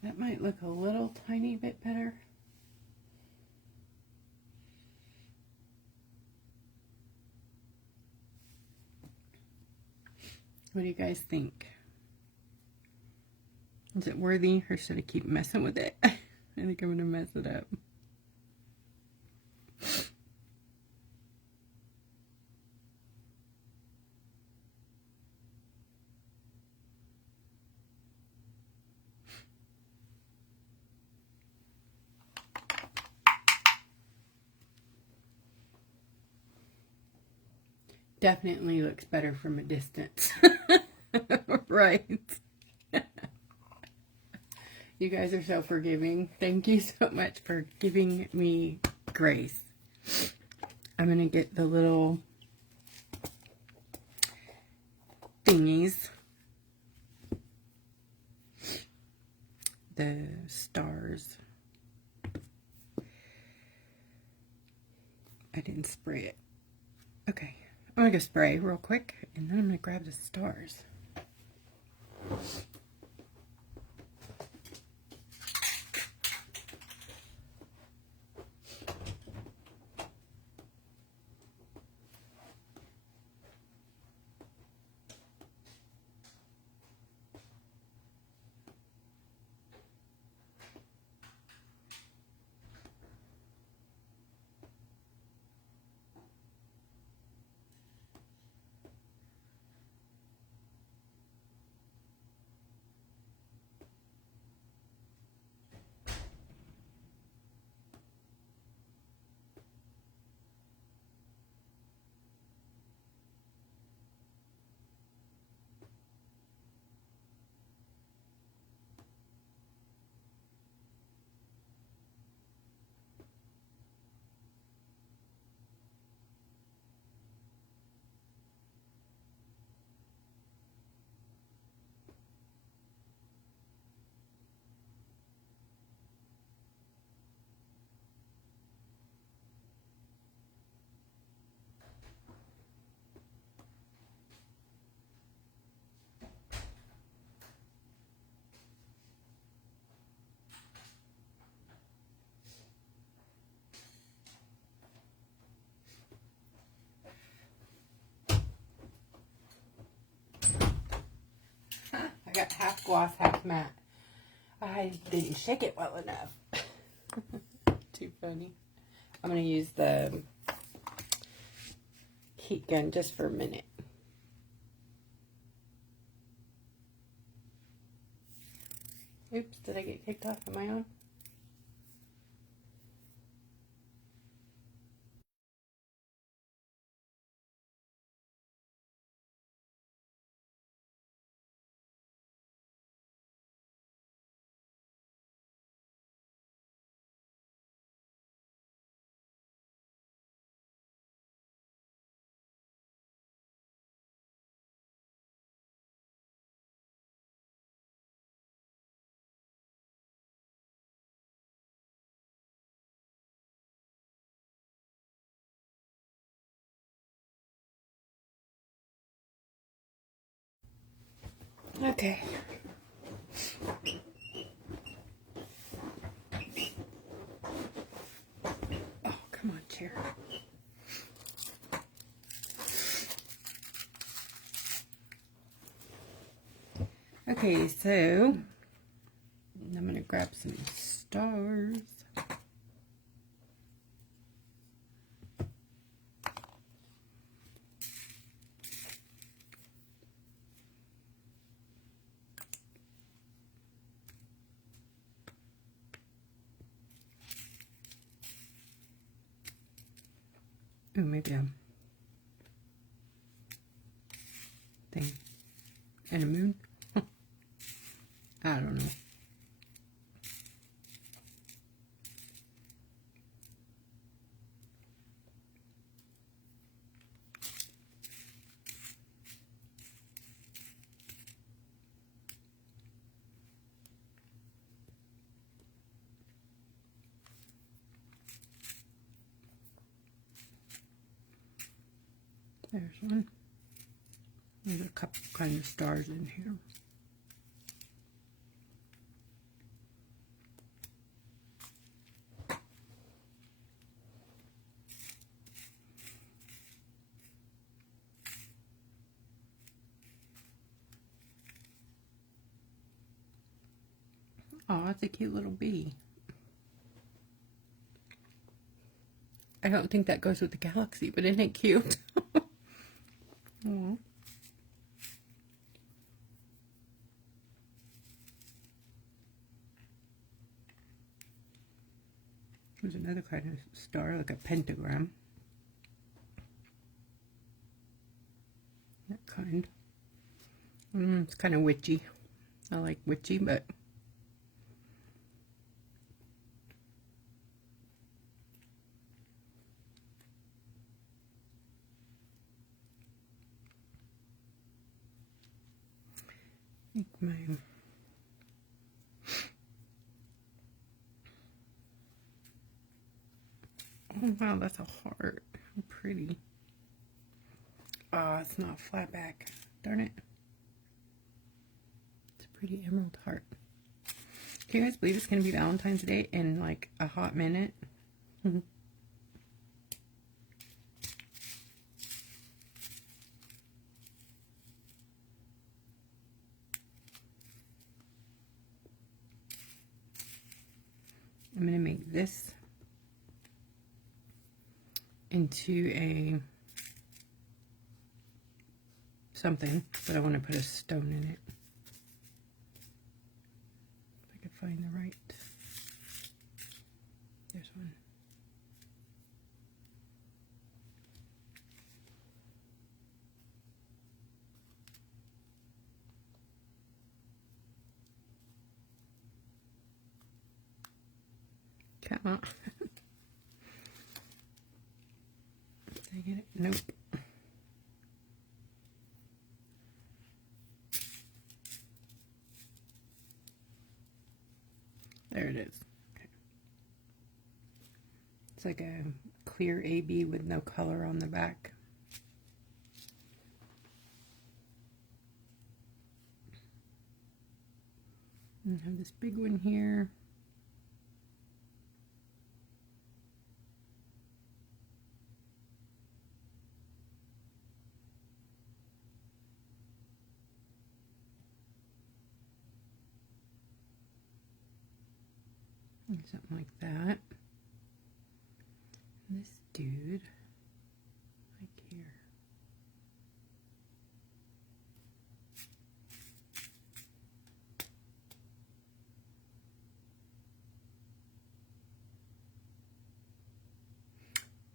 That might look a little tiny bit better. What do you guys think? Is it worthy, or should I keep messing with it? I think I'm going to mess it up. Definitely looks better from a distance. Right. You guys are so forgiving. Thank you so much for giving me grace. I'm going to get the little thingies. The stars. I didn't spray it. Okay. I'm going to go spray real quick, and then I'm going to grab the stars. I got half gloss, half matte. I didn't shake it well enough. Too funny. I'm going to use the heat gun just for a minute. Oops, did I get kicked off? Am I on? Okay. Oh, come on, chair. Okay, so I'm going to grab some stars. Oh, maybe a thing and a moon. I don't know. There's one. There's a couple kind of stars in here. Oh, that's a cute little bee. I don't think that goes with the Galaxy, but isn't it cute? Aww. There's another kind of star, like a pentagram. That kind. It's kind of witchy. I like witchy, but I think my oh wow, that's a heart. How pretty. Oh, it's not flat back. Darn it. It's a pretty emerald heart. Can you guys believe it's going to be Valentine's Day in like a hot minute? I'm going to make this into a something, but I want to put a stone in it. If I could find the right. There's one. Come on. Did I get it? Nope. There it is. Okay. It's like a clear AB with no color on the back. And I have this big one here. Something like that. And this dude, like here.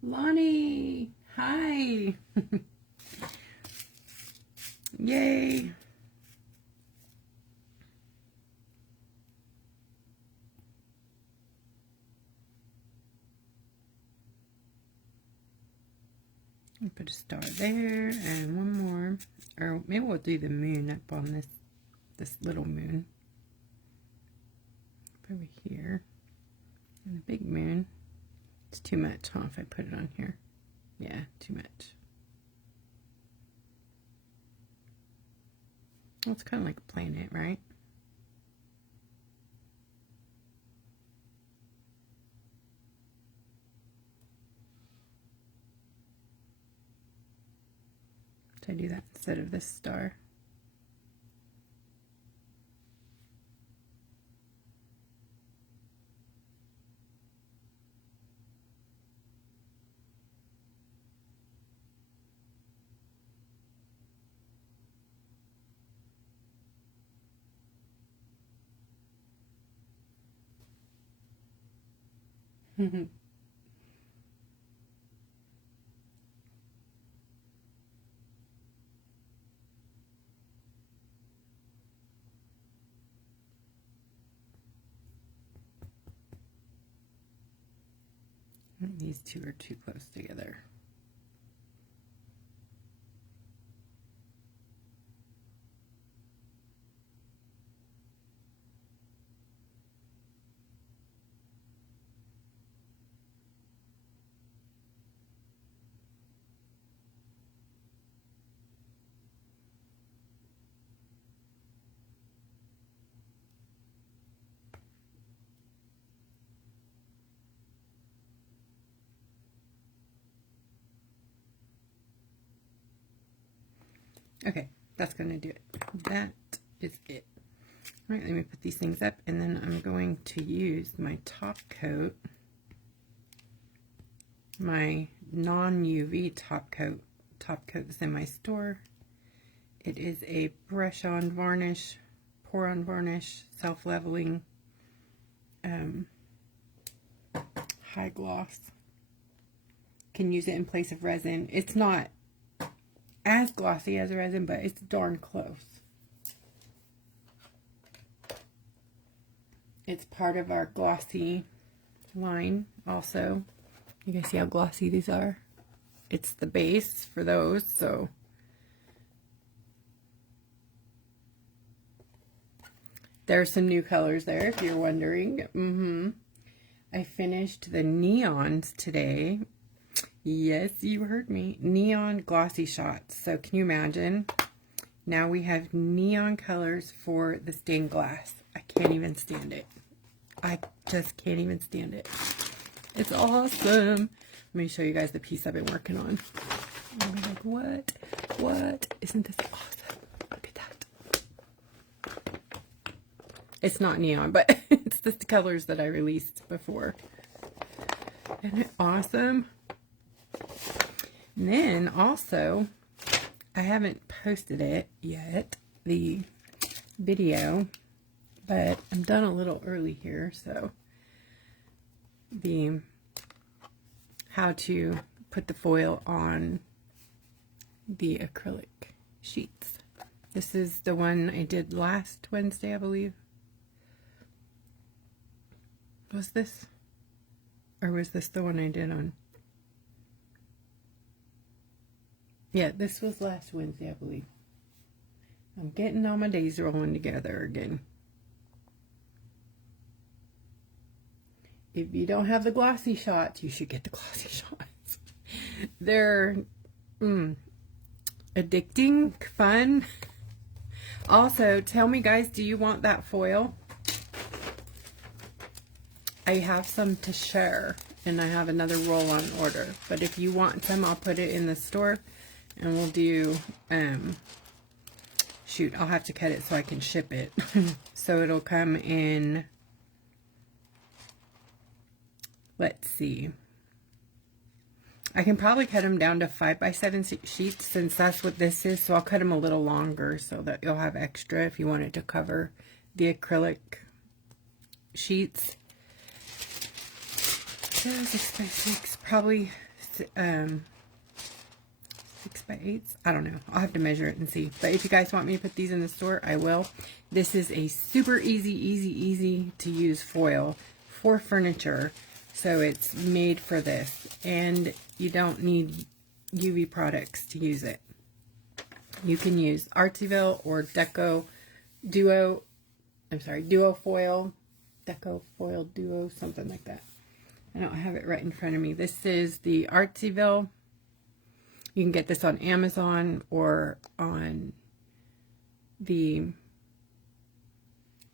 Lonnie, hi. Yay. Put a star there and one more, or maybe we'll do the moon up on this little moon over here, and the big moon. It's too much, huh? If I put it on here, yeah, too much. Well, it's kind of like a planet, right? I do that instead of this star. These two are too close together. Okay, that's going to do it. That is it. All right, let me put these things up, and then I'm going to use my top coat my non-UV top coat. Top coat is in my store. It is a brush on varnish, pour on varnish, self-leveling, high gloss. Can use it in place of resin. It's not as glossy as resin, but it's darn close. It's part of our glossy line also. You guys see how glossy these are? It's the base for those, so there's some new colors there if you're wondering. I finished the neons today. Yes, you heard me. Neon glossy shots. So can you imagine? Now we have neon colors for the stained glass. I can't even stand it. I just can't even stand it. It's awesome. Let me show you guys the piece I've been working on. You'll be like, what? What? Isn't this awesome? Look at that. It's not neon, but it's the colors that I released before. Isn't it awesome? And then also, I haven't posted it yet, the video, but I'm done a little early here, so the how to put the foil on the acrylic sheets. This is the one I did last Wednesday, I believe. Was this? Or was this the one I did on? Yeah, this was last Wednesday, I believe. I'm getting all my days rolling together again. If you don't have the glossy shots, you should get the glossy shots. They're addicting, fun. Also, tell me guys, do you want that foil? I have some to share, and I have another roll on order. But if you want some, I'll put it in the store, and we'll do, shoot, I'll have to cut it so I can ship it. So it'll come in, let's see. I can probably cut them down to 5x7 sheets since that's what this is. So I'll cut them a little longer so that you'll have extra if you wanted to cover the acrylic sheets. 6x6, probably 6x8. I don't know. I'll have to measure it and see. But if you guys want me to put these in the store, I will. This is a super easy to use foil for furniture. So it's made for this, and you don't need UV products to use it. You can use Artsyville or Duo Foil, Deco Foil Duo, something like that. I don't have it right in front of me. This is the Artsyville. You can get this on Amazon or on the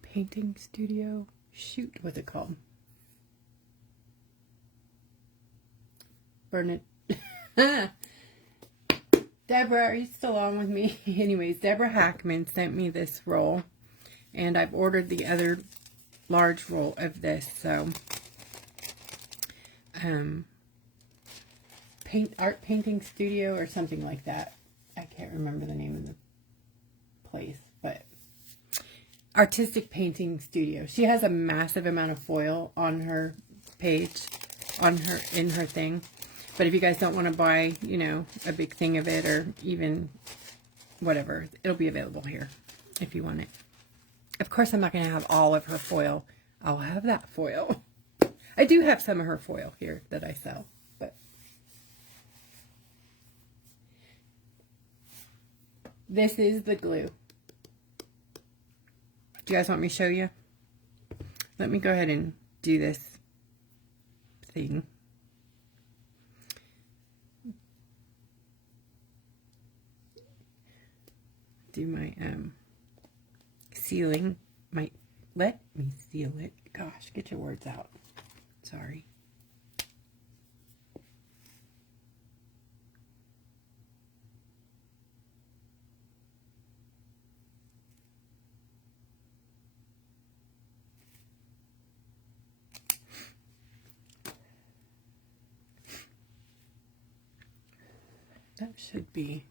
painting studio. Shoot, what's it called? Burn it. Deborah, are you still on with me? Anyways, Deborah Hackman sent me this roll, and I've ordered the other large roll of this. So, Art Painting Studio or something like that. I can't remember the name of the place, but Artistic Painting Studio. She has a massive amount of foil on her page, in her thing. But if you guys don't want to buy, you know, a big thing of it or even whatever, it'll be available here if you want it. Of course, I'm not going to have all of her foil. I'll have that foil. I do have some of her foil here that I sell, but this is the glue. Do you guys want me to show you? Let me go ahead and do this thing. Do my sealing. Let me seal it. Gosh, get your words out. Sorry. That should be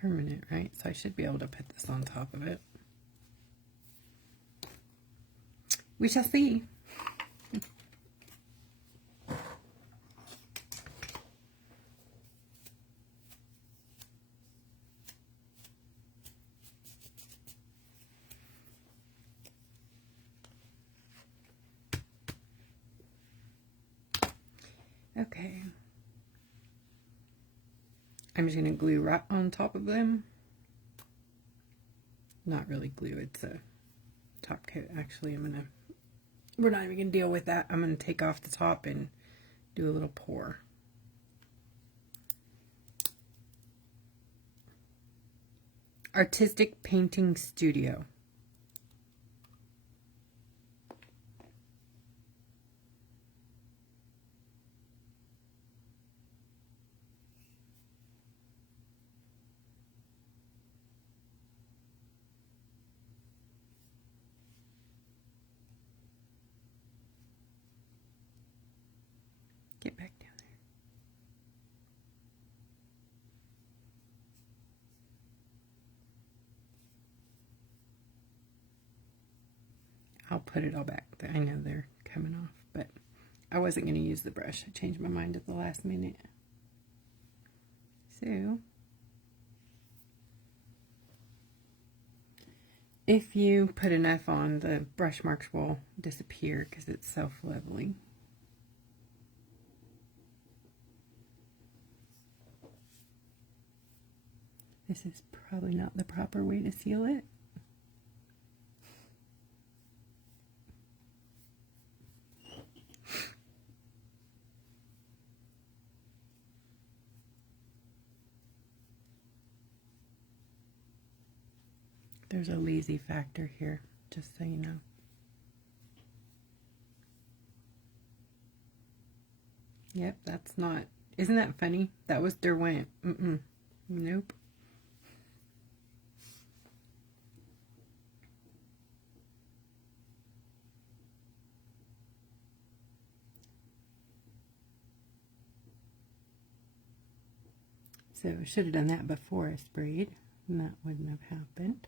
permanent, right? So I should be able to put this on top of it. We shall see. Okay. I'm just going to glue right on top of them. Not really glue, it's a top coat. Actually, we're not even going to deal with that. I'm going to take off the top and do a little pour. Artistic Painting Studio. Get back down there. I'll put it all back. I know they're coming off, but I wasn't going to use the brush. I changed my mind at the last minute. So, if you put enough on, the brush marks will disappear because it's self-leveling. This is probably not the proper way to seal it. There's a lazy factor here, just so you know. Yep, that's not, isn't that funny? That was Derwent. Nope. So I should have done that before I sprayed, and that wouldn't have happened.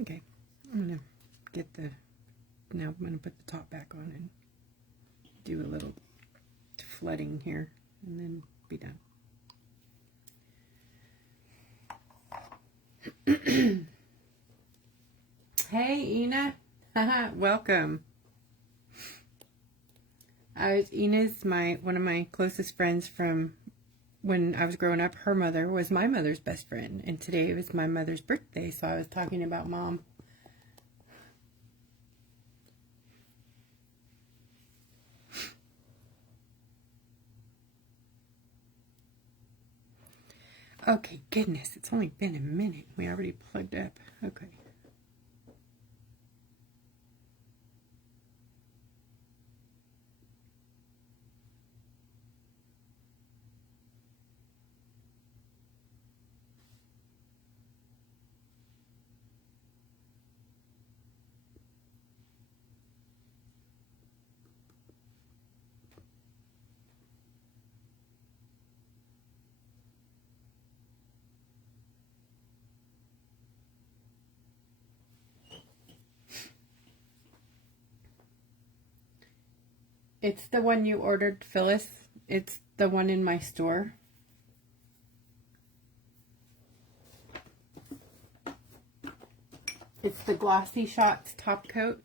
Okay, I'm going to get the, now I'm going to put the top back on and do a little flooding here and then be done. Hey, Ina. Welcome. Ina's one of my closest friends from when I was growing up. Her mother was my mother's best friend, and today was my mother's birthday, so I was talking about Mom. Okay, goodness, it's only been a minute. We already plugged up. Okay. It's the one you ordered, Phyllis. It's the one in my store. It's the Glossy Shots top coat.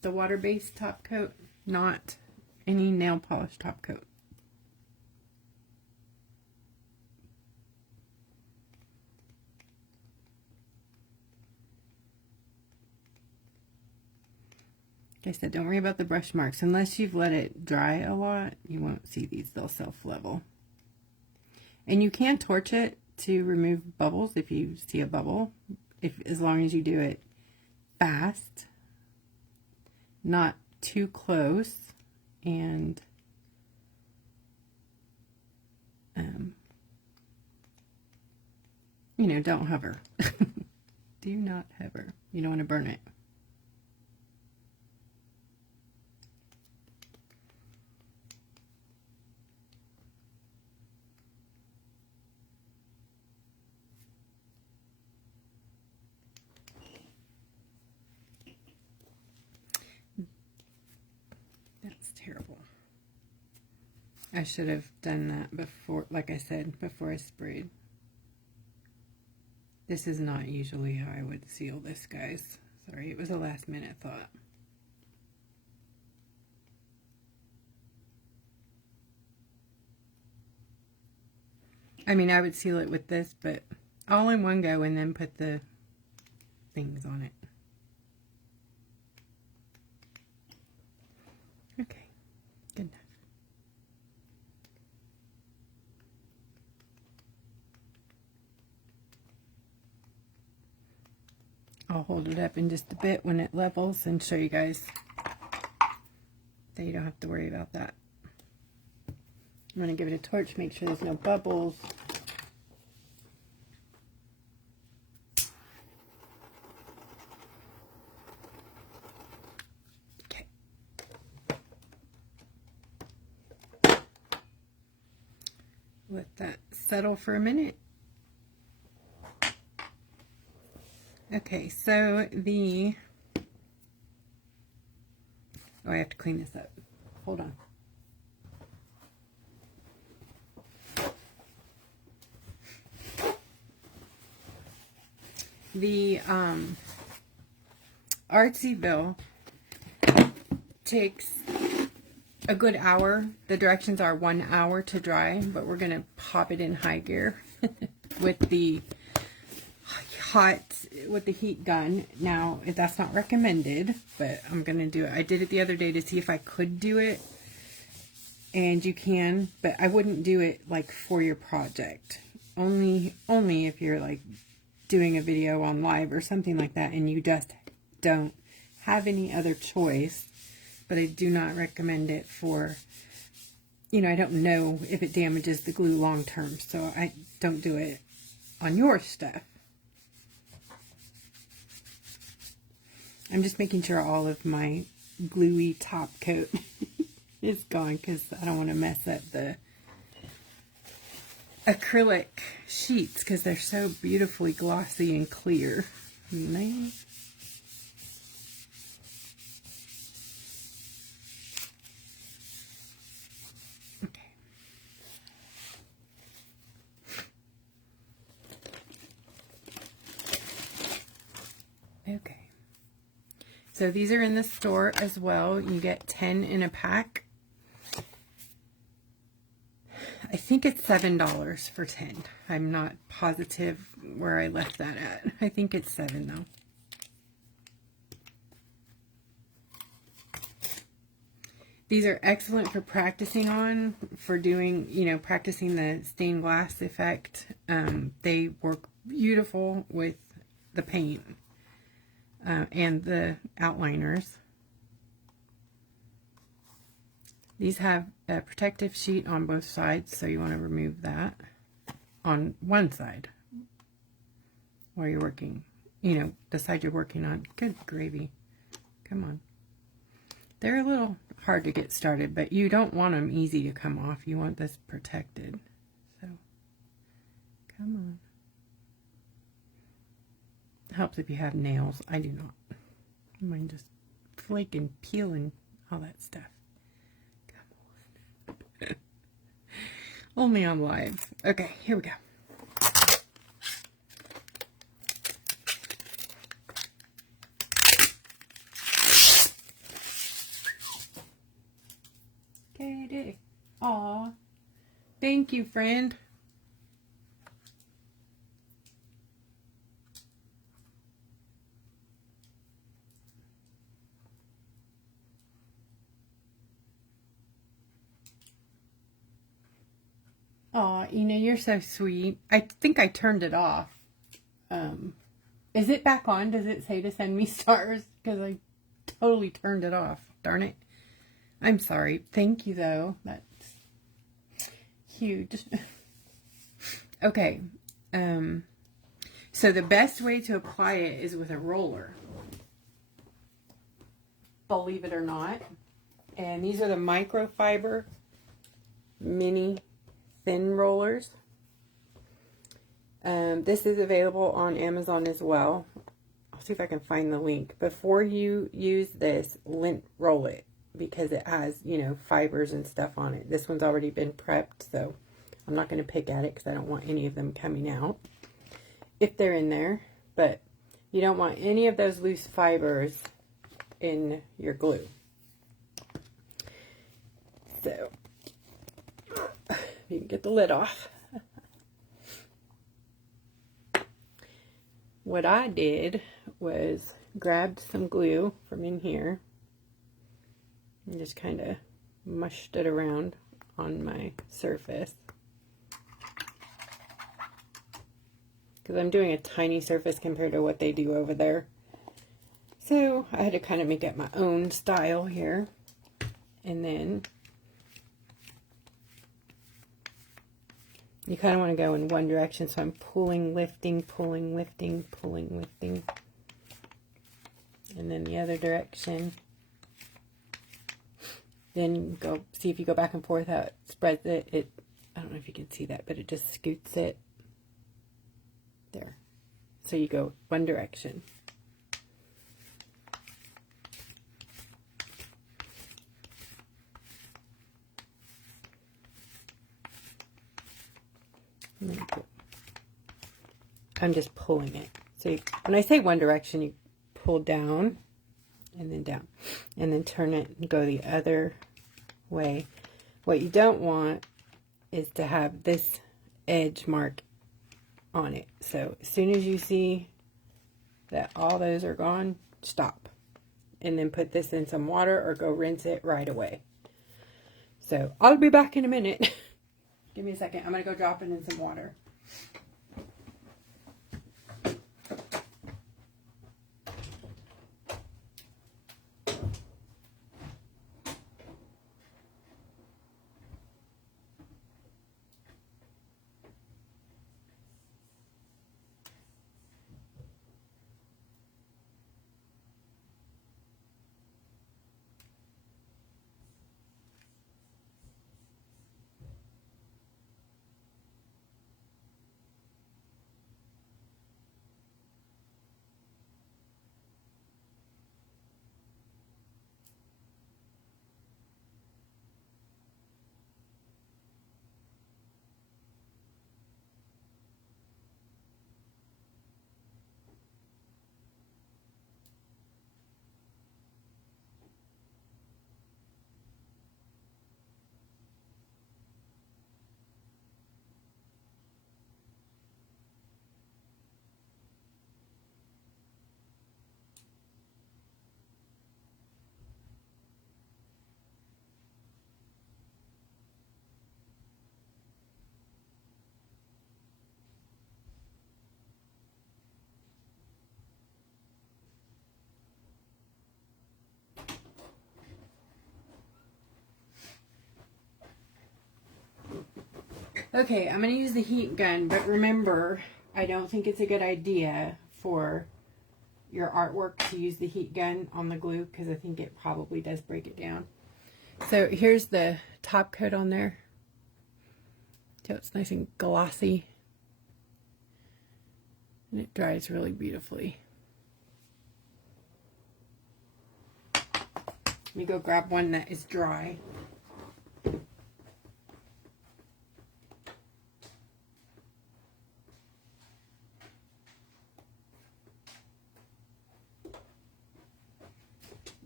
The water-based top coat, not any nail polish top coat. Like I said, don't worry about the brush marks. Unless you've let it dry a lot, you won't see these. They'll self-level. And you can torch it to remove bubbles if you see a bubble, as long as you do it fast, not too close, and you know, don't hover. Do not hover. You don't want to burn it. That's terrible. I should have done that before, like I said, before I sprayed. This is not usually how I would seal this, guys. Sorry, it was a last minute thought. I mean, I would seal it with this, but all in one go and then put the things on it. Okay, good enough. I'll hold it up in just a bit when it levels and show you guys that you don't have to worry about that. I'm going to give it a torch, make sure there's no bubbles. Okay. Let that settle for a minute. Okay, so the... Oh, I have to clean this up. Hold on. The Artsyville takes a good hour. The directions are 1 hour to dry, but we're going to pop it in high gear with the heat gun. Now, that's not recommended, but I'm going to do it. I did it the other day to see if I could do it, and you can, but I wouldn't do it like for your project. Only if you're like doing a video on live or something like that and you just don't have any other choice. But I do not recommend it for, you know, I don't know if it damages the glue long term, so I don't do it on your stuff. I'm just making sure all of my gluey top coat is gone because I don't want to mess up the acrylic sheets because they're so beautifully glossy and clear. Nice. Okay. Okay. So these are in the store as well. You get 10 in a pack. I think it's $7 for 10. I'm not positive where I left that at. I think it's $7 though. These are excellent for practicing on, for doing, you know, practicing the stained glass effect. They work beautiful with the paint and the outliners. These have a protective sheet on both sides, so you want to remove that on one side while you're working, you know, the side you're working on. Good gravy. Come on. They're a little hard to get started, but you don't want them easy to come off. You want this protected. So, come on. It helps if you have nails. I do not. Mine just flake and peel and all that stuff. Only on live. Okay, here we go. Katie. Aw. Thank you, friend. Aw, Ina, you're so sweet. I think I turned it off. Is it back on? Does it say to send me stars? Because I totally turned it off. Darn it. I'm sorry. Thank you, though. That's huge. Okay. So the best way to apply it is with a roller. Believe it or not. And these are the microfiber mini thin rollers. This is available on Amazon as well. I'll see if I can find the link. Before you use this, lint roll it because it has, you know, fibers and stuff on it. This one's already been prepped, so I'm not going to pick at it because I don't want any of them coming out if they're in there. But you don't want any of those loose fibers in your glue. So you can get the lid off. What I did was grabbed some glue from in here and just kind of mushed it around on my surface. Because I'm doing a tiny surface compared to what they do over there. So I had to kind of make up my own style here. And then you kind of want to go in one direction, so I'm pulling, lifting, pulling, lifting, pulling, lifting. And then the other direction. Then go, see if you go back and forth how it spreads it. I don't know if you can see that, but it just scoots it. There. So you go one direction. I'm just pulling it. So when I say one direction, you pull down and then down. And then turn it and go the other way. What you don't want is to have this edge mark on it. So as soon as you see that all those are gone, stop. And then put this in some water or go rinse it right away. So I'll be back in a minute. Give me a second. I'm going to go drop it in some water. Okay, I'm going to use the heat gun, but remember, I don't think it's a good idea for your artwork to use the heat gun on the glue because I think it probably does break it down. So here's the top coat on there. So it's nice and glossy. And it dries really beautifully. Let me go grab one that is dry.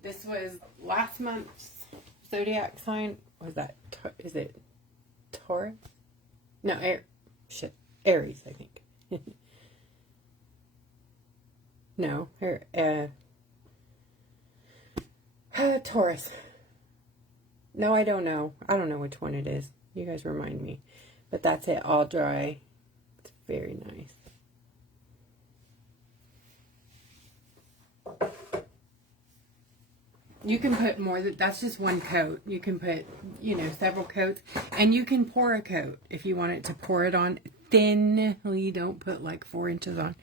This was last month's Zodiac sign. Was that, is it Taurus? No, Aries, I think. No, Taurus. No, I don't know. I don't know which one it is. You guys remind me. But that's it, all dry. It's very nice. You can put more, that's just one coat. You can put, you know, several coats. And you can pour a coat if you want it to pour it on thinly. Don't put like 4 inches on.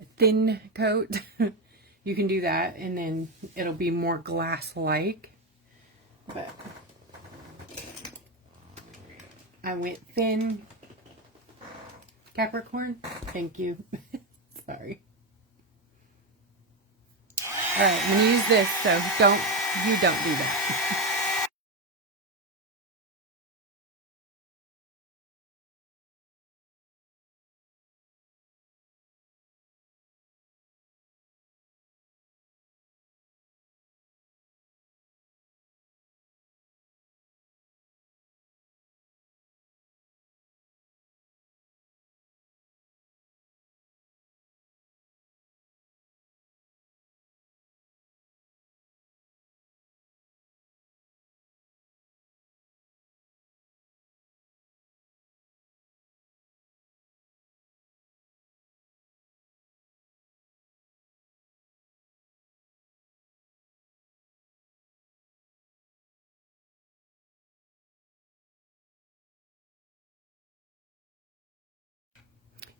A thin coat. You can do that and then it'll be more glass-like. But I went thin. Capricorn. Thank you. Sorry. Alright, I'm going to use this, so you don't do that.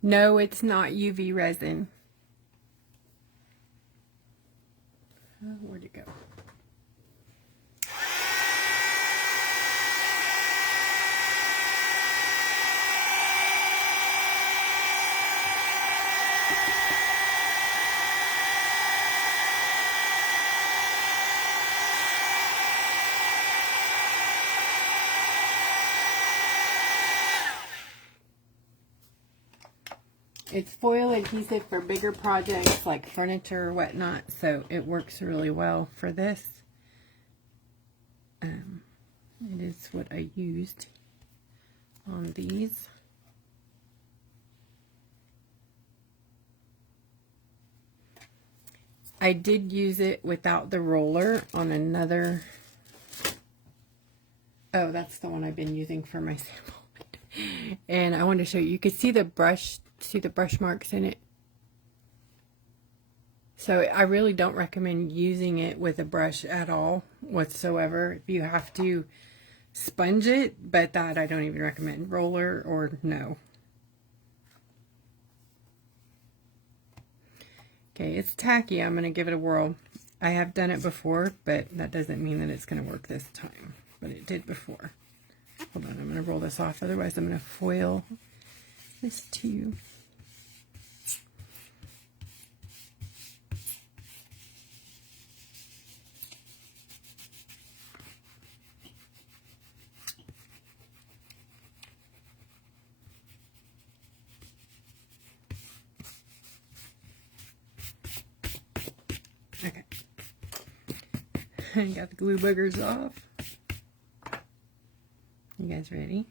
No, it's not UV resin. Where'd it go? It's foil adhesive for bigger projects like furniture or whatnot, so it works really well for this. It is what I used on these. I did use it without the roller on another. Oh, that's the one I've been using for my sample. And I wanted to show you. You could see the brush. See the brush marks in it. So I really don't recommend using it with a brush at all whatsoever. You have to sponge it, but that I don't even recommend. Roller or no. Okay, it's tacky. I'm going to give it a whirl. I have done it before, but that doesn't mean that it's going to work this time. But it did before. Hold on, I'm going to roll this off. Otherwise, I'm going to foil this too. Okay. I got the glue boogers off. You guys ready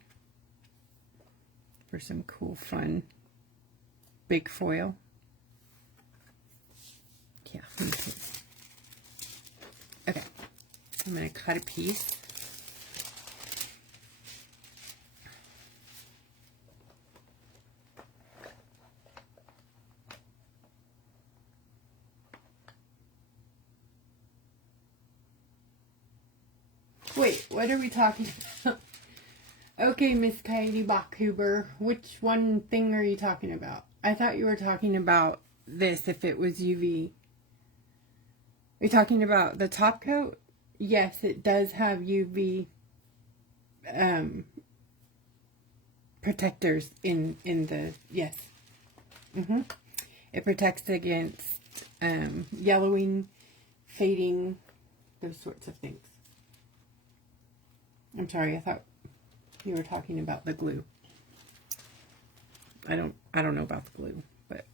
for some cool, fun, big foil? Yeah, me too. Okay, I'm going to cut a piece. Wait, what are we talking about? Okay, Miss KATIE Bachhuber, which one thing are you talking about? I thought you were talking about this if it was UV. Are you talking about the top coat? Yes, it does have UV protectors in the, yes. It protects against yellowing, fading, those sorts of things. I'm sorry, I thought you were talking about the glue. I don't know about the glue, but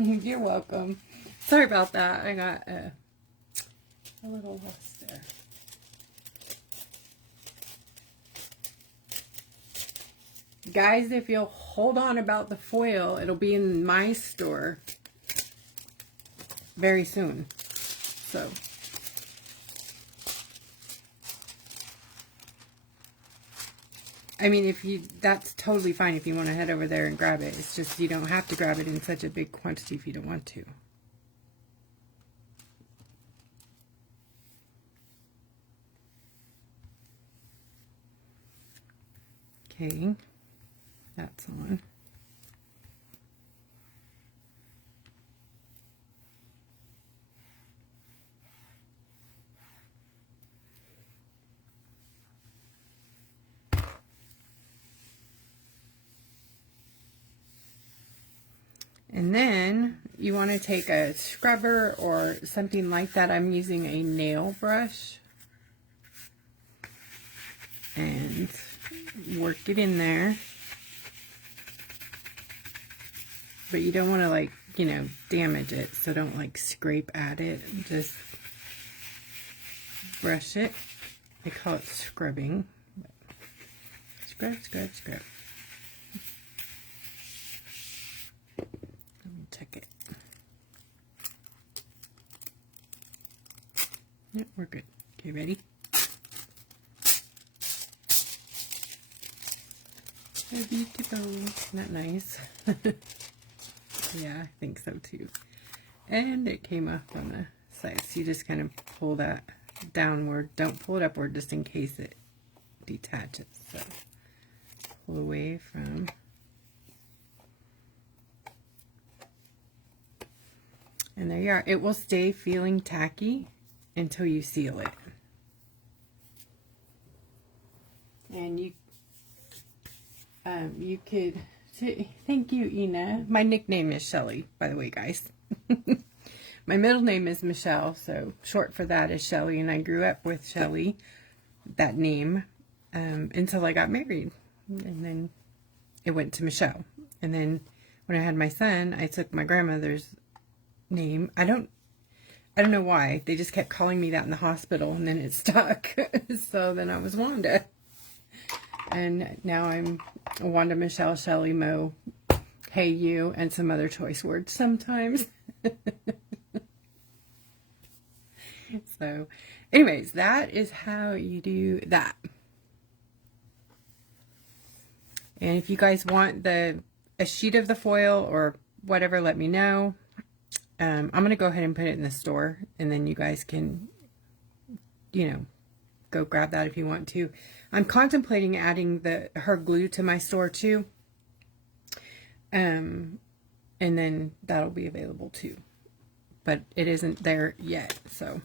You're welcome. Sorry about that. I got a little lost there. Guys, if you'll hold on about the foil, it'll be in my store very soon. So, I mean, that's totally fine if you want to head over there and grab it. It's just you don't have to grab it in such a big quantity if you don't want to. Okay, that's on. And then you want to take a scrubber or something like that. I'm using a nail brush and work it in there. But you don't want to, like, you know, damage it. So don't, like, scrape at it. Just brush it. I call it scrubbing. Scrub, scrub, scrub. Check it. Yep, we're good. Okay, ready? Ready to go. Isn't that nice? Yeah, I think so too. And it came off on the side. So you just kind of pull that downward. Don't pull it upward just in case it detaches. So pull away from. And there you are. It will stay feeling tacky until you seal it. And you could, thank you, Ina. My nickname is Shelly, by the way, guys. My middle name is Michelle, so short for that is Shelly, and I grew up with Shelly, that name, until I got married. And then it went to Michelle. And then when I had my son, I took my grandmother's name. I don't know why. They just kept calling me that in the hospital, and then it stuck. So then I was Wanda. And now I'm Wanda Michelle Shelley Mo, Hey You, and some other choice words sometimes. So, anyways, that is how you do that. And if you guys want a sheet of the foil or whatever, let me know. I'm going to go ahead and put it in the store, and then you guys can, you know, go grab that if you want to. I'm contemplating adding her glue to my store too. And then that'll be available too. But it isn't there yet, so.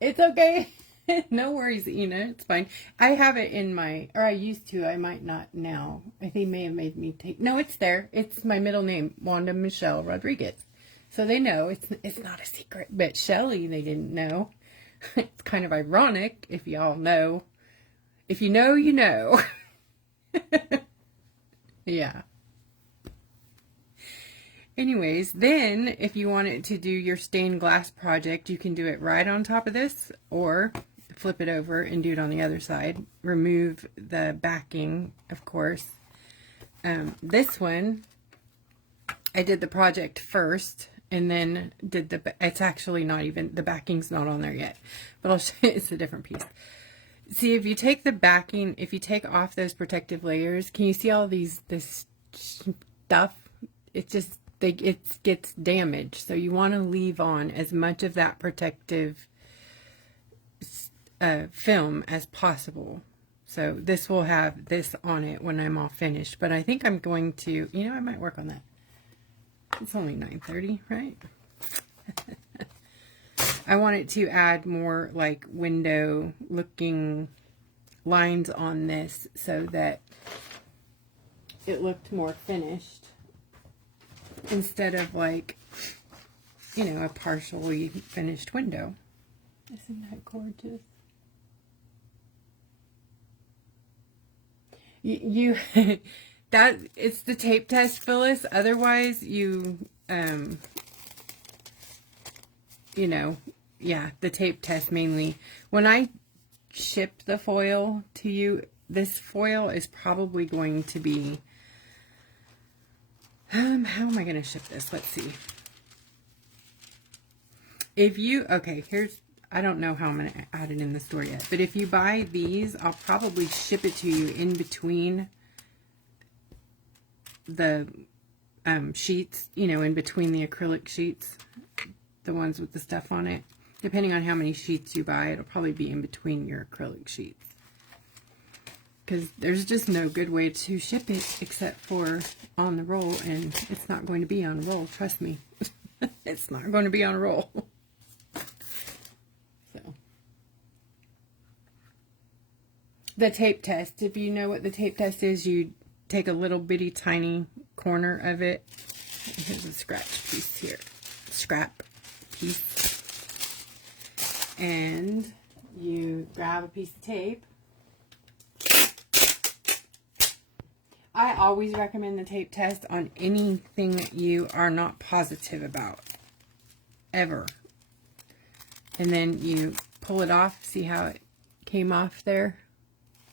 It's okay. No worries, Ina. It's fine. I have it in my, or I used to. I might not now. I think may have made me take. No, it's there. It's my middle name, Wanda Michelle Rodriguez. So they know it's not a secret. But Shelly, they didn't know. It's kind of ironic if y'all know. If you know, you know. Yeah. Anyways, then if you wanted to do your stained glass project, you can do it right on top of this, or flip it over and do it on the other side. Remove the backing, of course. This one, I did the project first, and then did it's actually not even, the backing's not on there yet, but I'll show you, it's a different piece. See, if you take the backing, if you take off those protective layers, can you see all this stuff? It just, it gets damaged. So you want to leave on as much of that protective film as possible. So this will have this on it when I'm all finished. But I think I'm going to, you know, I might work on that. It's only 9:30, right? I wanted to add more like window looking lines on this so that it looked more finished instead of like, you know, a partially finished window. Isn't that gorgeous? You that it's the tape test, Phyllis. Otherwise, you know, yeah, the tape test mainly. When I ship the foil to you, this foil is probably going to be, how am I going to ship this? Let's see. If you, okay, here's, I don't know how I'm going to add it in the store yet, but if you buy these, I'll probably ship it to you in between the sheets, you know, in between the acrylic sheets, the ones with the stuff on it. Depending on how many sheets you buy, it'll probably be in between your acrylic sheets. Because there's just no good way to ship it except for on the roll, and it's not going to be on a roll, trust me. It's not going to be on a roll. So, the tape test, if you know what the tape test is, you take a little bitty tiny corner of it. Here's a scratch piece here. Scrap piece. And you grab a piece of tape. I always recommend the tape test on anything that you are not positive about, ever. And then you pull it off, see how it came off there?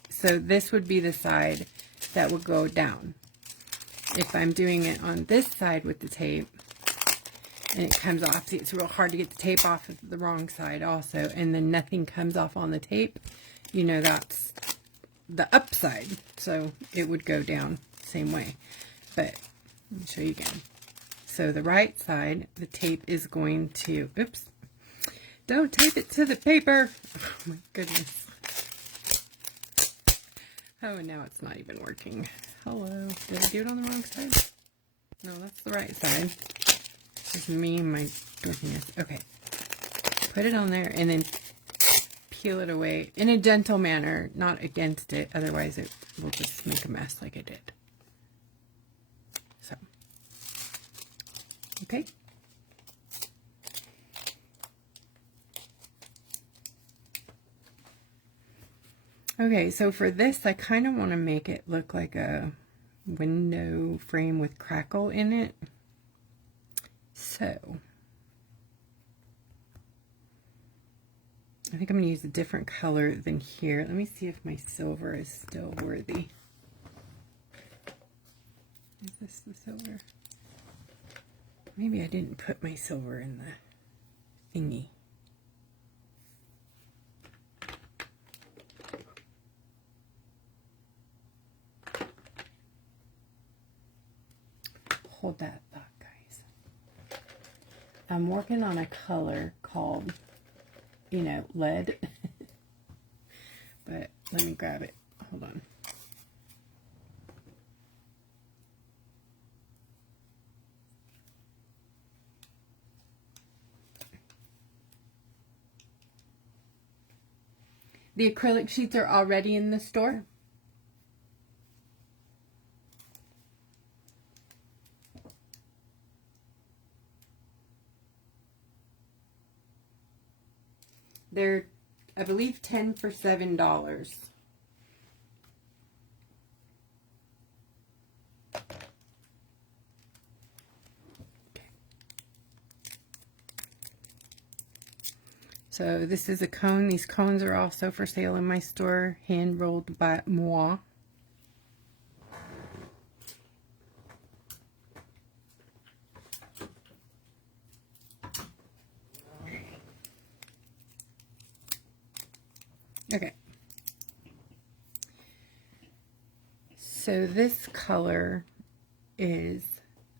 So this would be the side that would go down. If I'm doing it on this side with the tape, and it comes off, see, it's real hard to get the tape off of the wrong side also, and then nothing comes off on the tape, you know that's the upside, so it would go down same way. But let me show you again. So the right side, the tape is going to, oops, don't tape it to the paper. Oh my goodness. Oh, and now it's not even working. Hello, did I do it on the wrong side? No, that's the right side. This is me and my dorkiness. Okay, put it on there and then peel it away in a gentle manner, not against it, otherwise it will just make a mess like it did. So, okay. Okay, so for this, I kind of want to make it look like a window frame with crackle in it. So, I think I'm going to use a different color than here. Let me see if my silver is still worthy. Is this the silver? Maybe I didn't put my silver in the thingy. Hold that thought, guys. I'm working on a color called, you know, lead. But let me grab it. Hold on. The acrylic sheets are already in the store. They're, I believe, 10 for $7. So this is a cone. These cones are also for sale in my store, hand rolled by moi. Okay. So this color is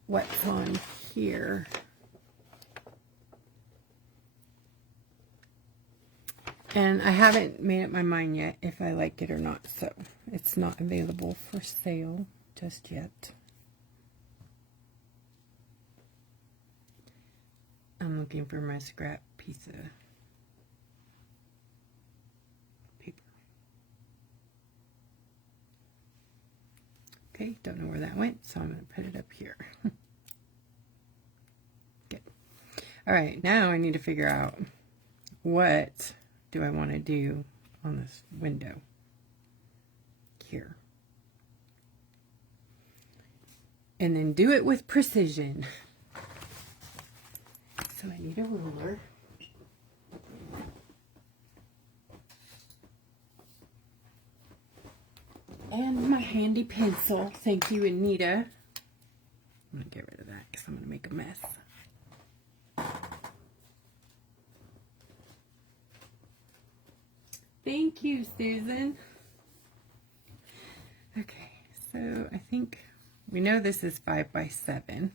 what's on here. And I haven't made up my mind yet if I like it or not, so it's not available for sale just yet. I'm looking for my scrap piece of paper. Okay, don't know where that went, so I'm going to put it up here. Good. All right, now I need to figure out what do I want to do on this window here. and then do it with precision. So I need a ruler. And my handy pencil. Thank you, Anita. I'm going to get rid of that because I'm going to make a mess. Thank you, Susan. Okay, so I think we know this is 5 by 7.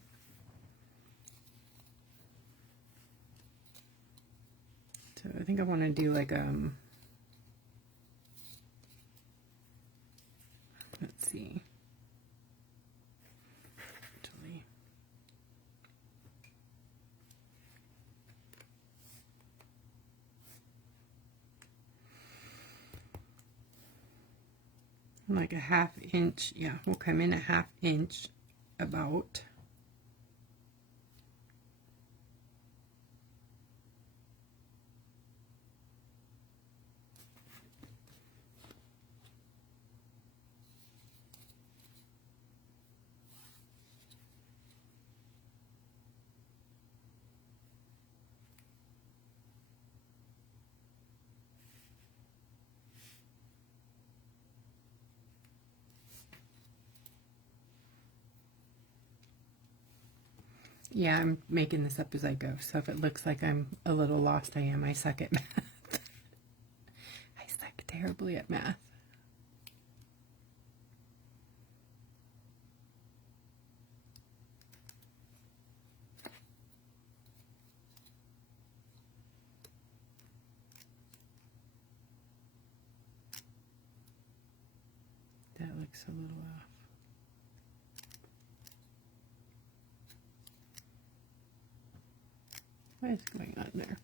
So I think I want to do like let's see. Actually, like a 1/2 inch. Yeah, we'll come in a 1/2 inch about. Yeah, I'm making this up as I go, so if it looks like I'm a little lost, I am. I suck at math. I suck terribly at math. That looks a little off. What is going on there?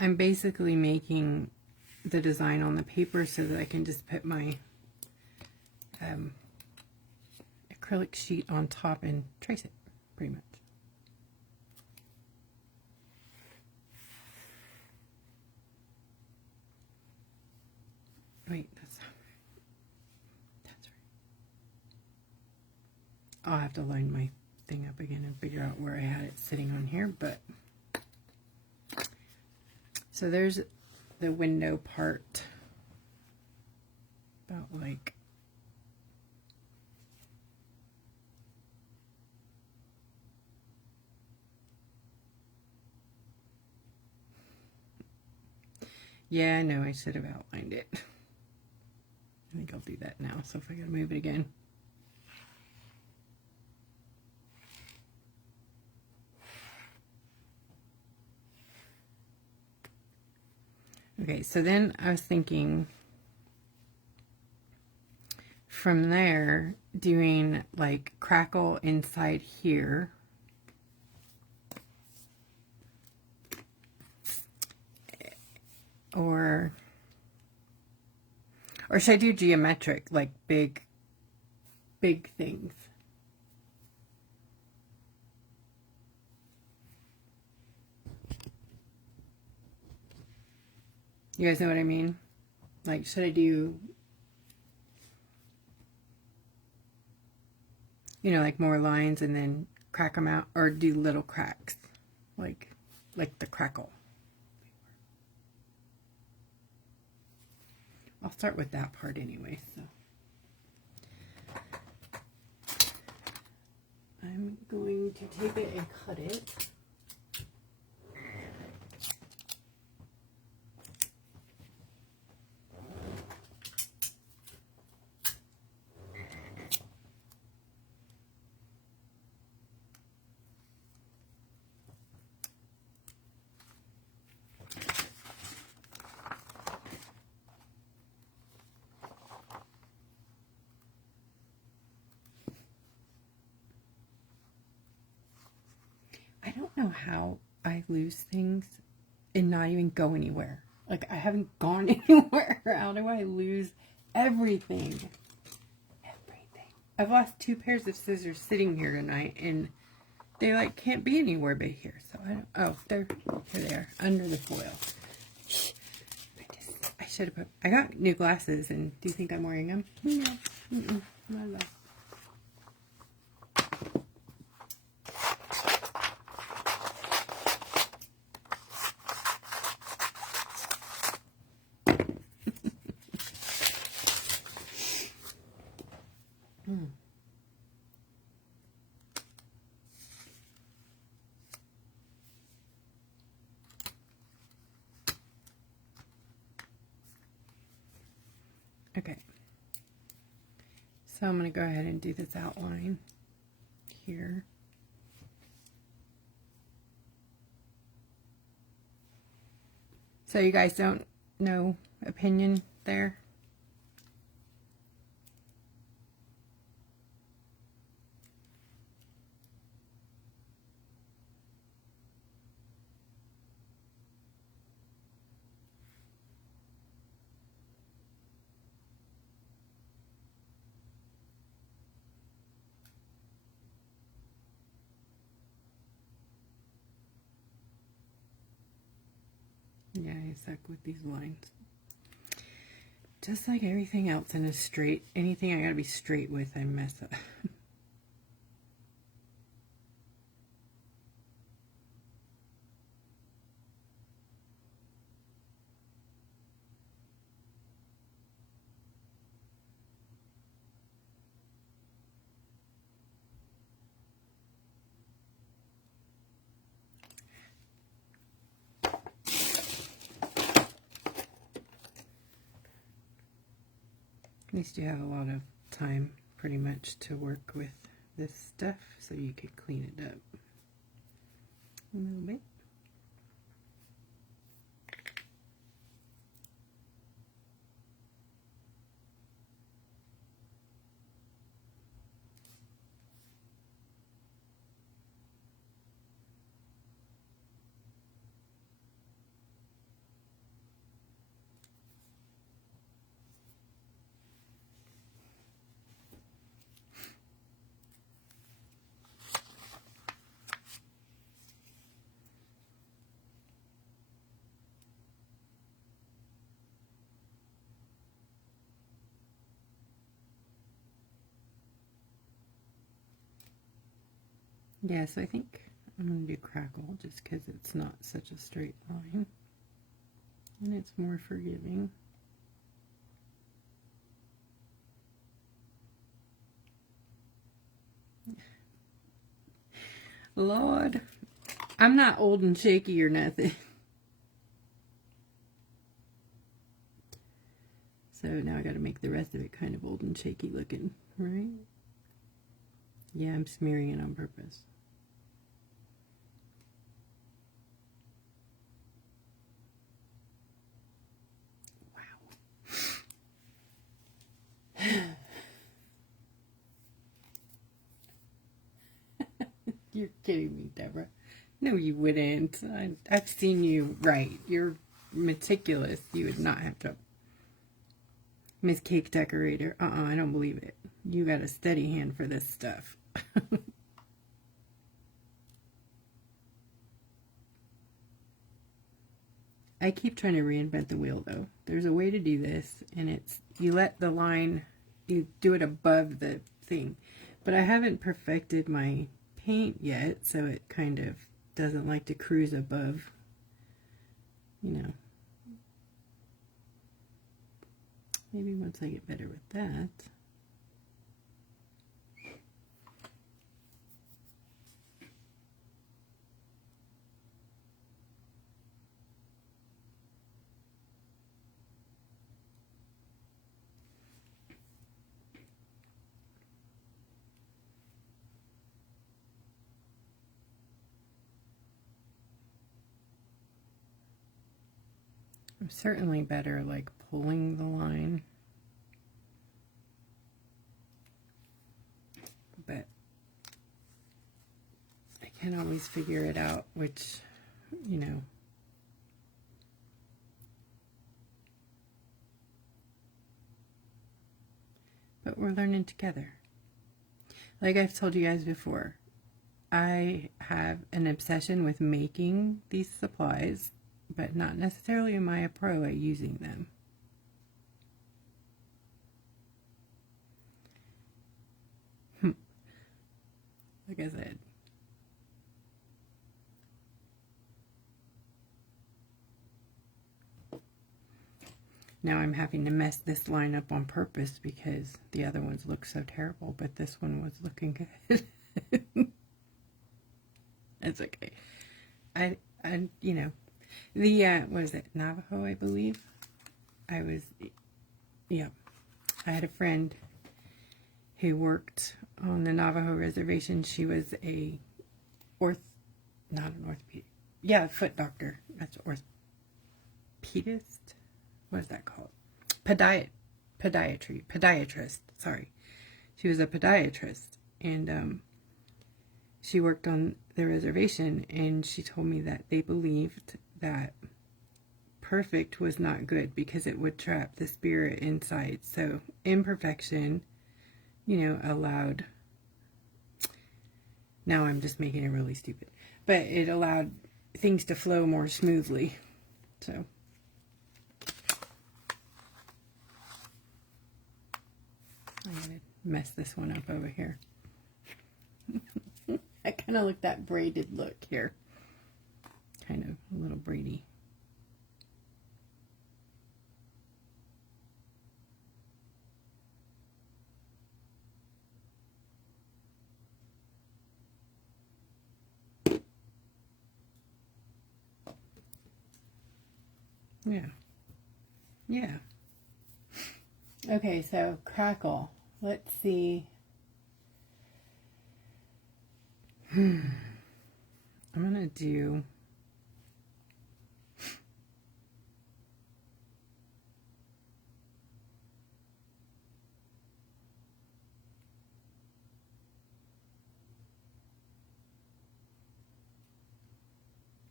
I'm basically making the design on the paper so that I can just put my acrylic sheet on top and trace it, pretty much. Wait, that's right. I'll have to line my thing up again and figure out where I had it sitting on here, but so there's the window part, about like yeah, I know I should have outlined it. I think I'll do that now, so if I gotta move it again. Okay, so then I was thinking from there doing like crackle inside here. Or should I do geometric, like big things? You guys know what I mean? Like, should I do, you know, like more lines and then crack them out, or do little cracks, like the crackle? I'll start with that part anyway, so. I'm going to tape it and cut it. don't know how I lose things and not even go anywhere. Like, I haven't gone anywhere. How do I lose everything? Everything. I've lost 2 pairs of scissors sitting here tonight, and they, like, can't be anywhere but here. So, I don't, oh, here they are, under the foil. I should have put, I got new glasses, and do you think I'm wearing them? No. Not at all. Okay, so I'm going to go ahead and do this outline here. So you guys don't know opinion there? Yeah, I suck with these lines. Just like everything else in a straight, anything I gotta be straight with, I mess up. At least you have a lot of time pretty much to work with this stuff, so you could clean it up a little bit. Yes, I think I'm going to do crackle just because it's not such a straight line and it's more forgiving. Lord, I'm not old and shaky or nothing. So now I got to make the rest of it kind of old and shaky looking, right? Yeah, I'm smearing it on purpose. You're kidding me, Deborah. No, you wouldn't. I've seen you write. You're meticulous. You would not have to. Miss Cake Decorator. I don't believe it. You got a steady hand for this stuff. I keep trying to reinvent the wheel, though. There's a way to do this, and it's you let the line, you do it above the thing. But I haven't perfected my paint yet, so it kind of doesn't like to cruise above, you know. Maybe once I get better with that. I'm certainly better like pulling the line, but I Can't always figure it out, which, you know. But we're learning together. Like I've told you guys before, I have an obsession with making these supplies, but not necessarily am I a pro at using them. Like I said. Now I'm having to mess this line up on purpose because the other ones look so terrible, but this one was looking good. It's okay. I you know, the what is it, Navajo, I believe. Yeah, I had a friend who worked on the Navajo reservation. She was a not an orthopedic, yeah, foot doctor. That's orthopedist. What is that called? Podiatrist. Sorry, she was a podiatrist, and she worked on the reservation, and she told me that they believed that perfect was not good because it would trap the spirit inside. So imperfection, you know, allowed. Now I'm just making it really stupid, but it allowed things to flow more smoothly. So. I'm going to mess this one up over here. I kind of like that braided look here. Kind of a little braidy. Yeah. Yeah. Okay, so crackle. Let's see. I'm gonna do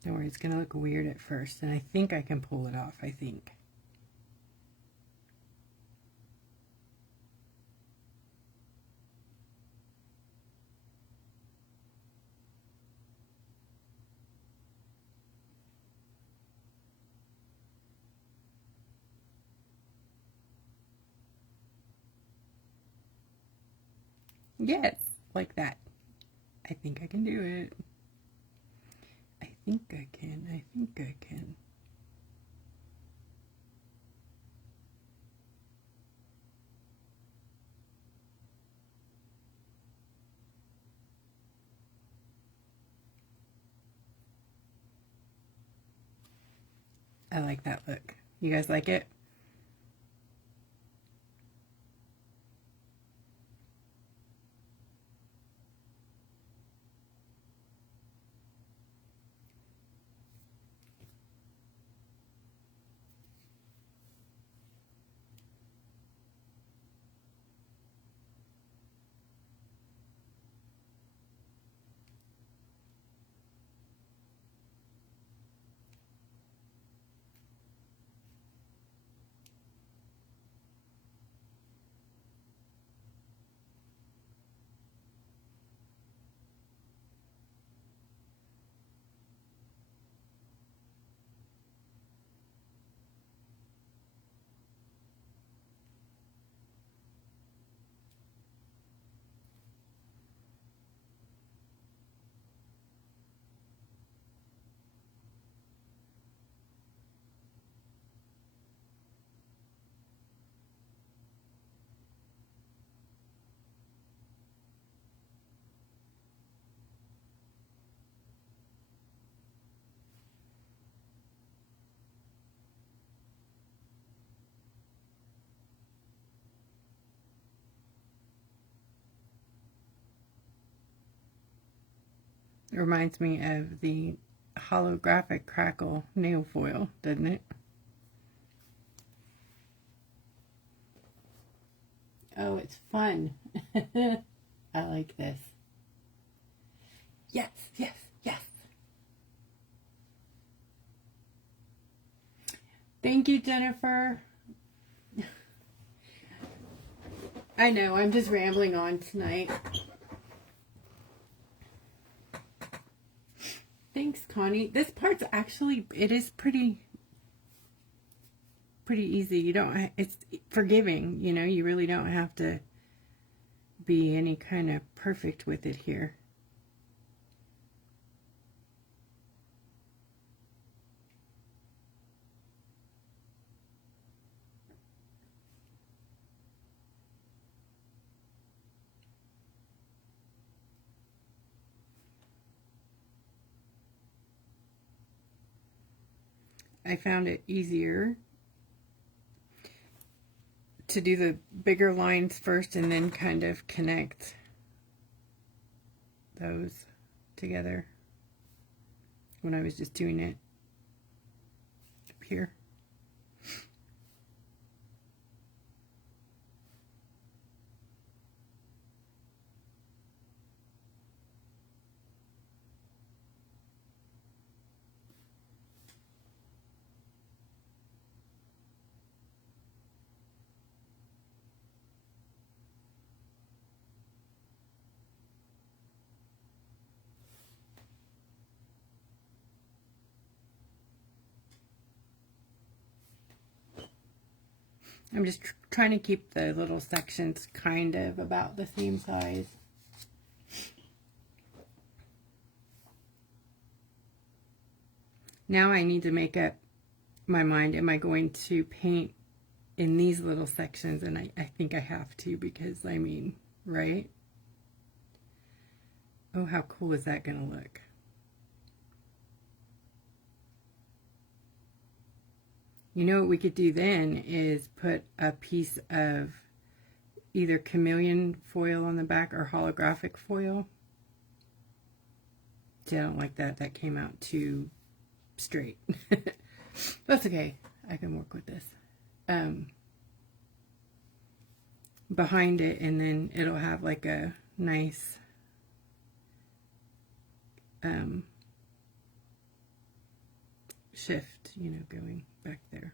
don't worry, it's gonna look weird at first, and I think I can pull it off, I think. Yes, like that. I think I can do it. I think I can. I think I can. I like that look. You guys like it? It reminds me of the holographic crackle nail foil, doesn't it? Oh, it's fun. I like this. Yes, yes, yes. Thank you, Jennifer. I know, I'm just rambling on tonight. Thanks, Connie. This part's actually, it is pretty easy. You don't, it's forgiving, you know, you really don't have to be any kind of perfect with it here. I found it easier to do the bigger lines first and then kind of connect those together when I was just doing it up here. I'm just trying to keep the little sections kind of about the same size. Now I need to make up my mind. Am I going to paint in these little sections? And I think I have to, because I mean, right? Oh, how cool is that going to look? You know what we could do then is put a piece of either chameleon foil on the back or holographic foil. See, I don't like that. That came out too straight. That's okay. I can work with this. Behind it, and then it'll have like a nice shift, you know, going back there.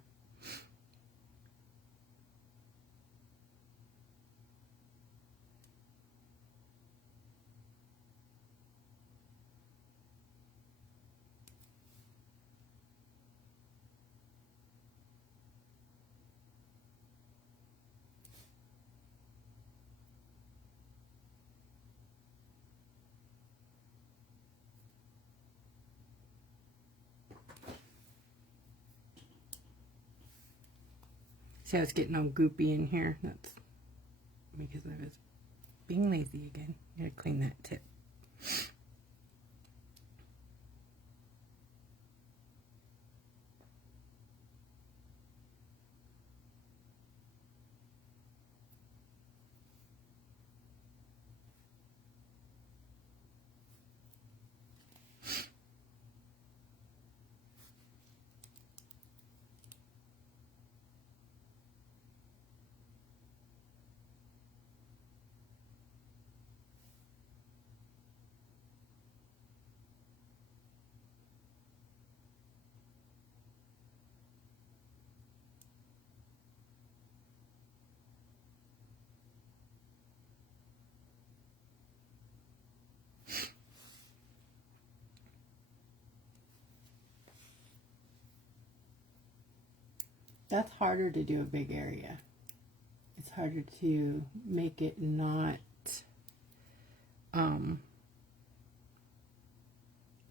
See, I was getting all goopy in here. That's because I was being lazy again. Gotta clean that tip. That's harder to do a big area. It's harder to make it not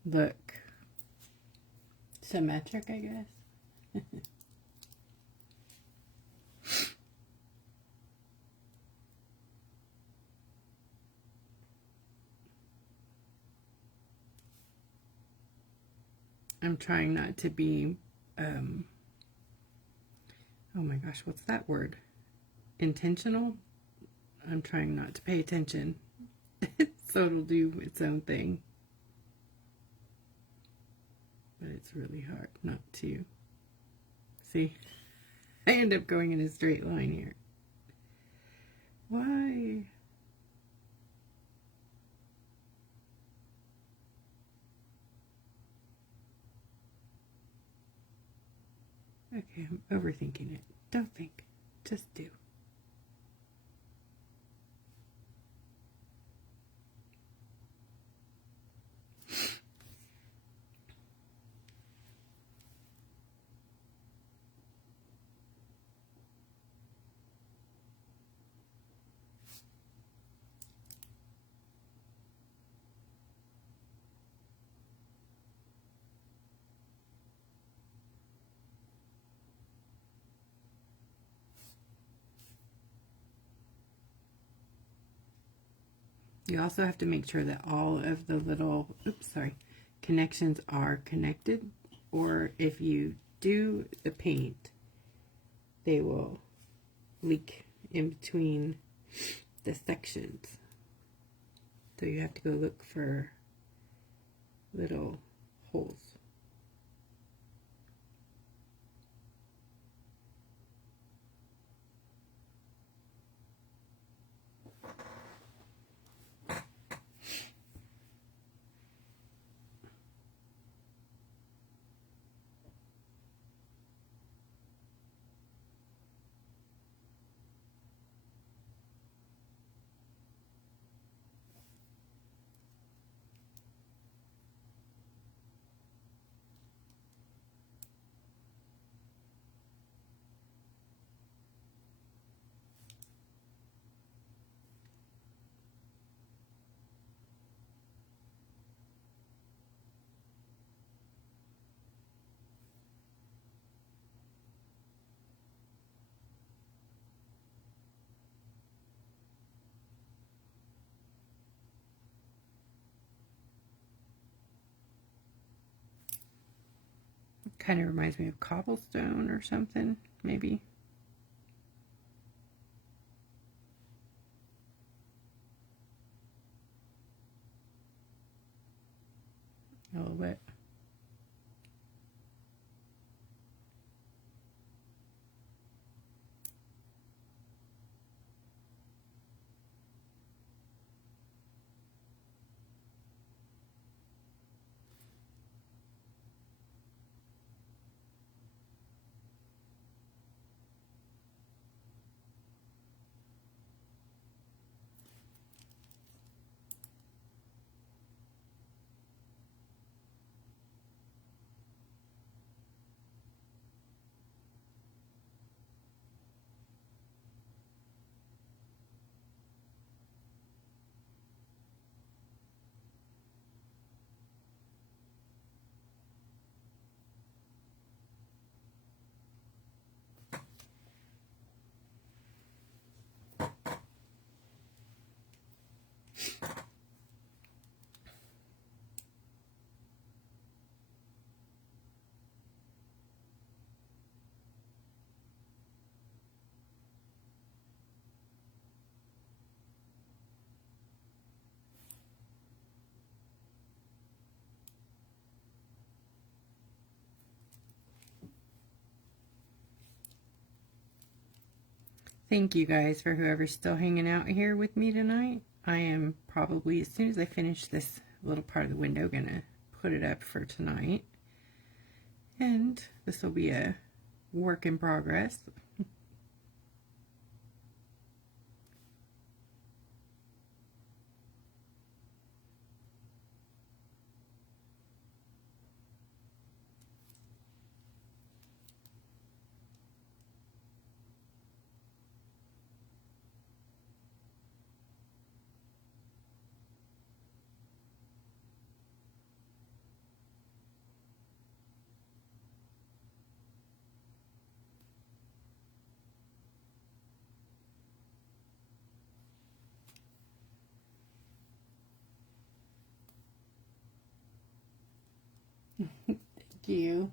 look symmetric, I guess. I'm trying not to be oh my gosh, what's that word? Intentional? I'm trying not to pay attention. So it'll do its own thing. But it's really hard not to. See? I end up going in a straight line here. Why? Okay, I'm overthinking it. Don't think, just do. You also have to make sure that all of the little, connections are connected, or if you do the paint, they will leak in between the sections. So you have to go look for little holes. Kind of reminds me of cobblestone or something, maybe. A little bit. Thank you guys for whoever's still hanging out here with me tonight. I am probably, as soon as I finish this little part of the window, gonna put it up for tonight. And this will be a work in progress. Thank you.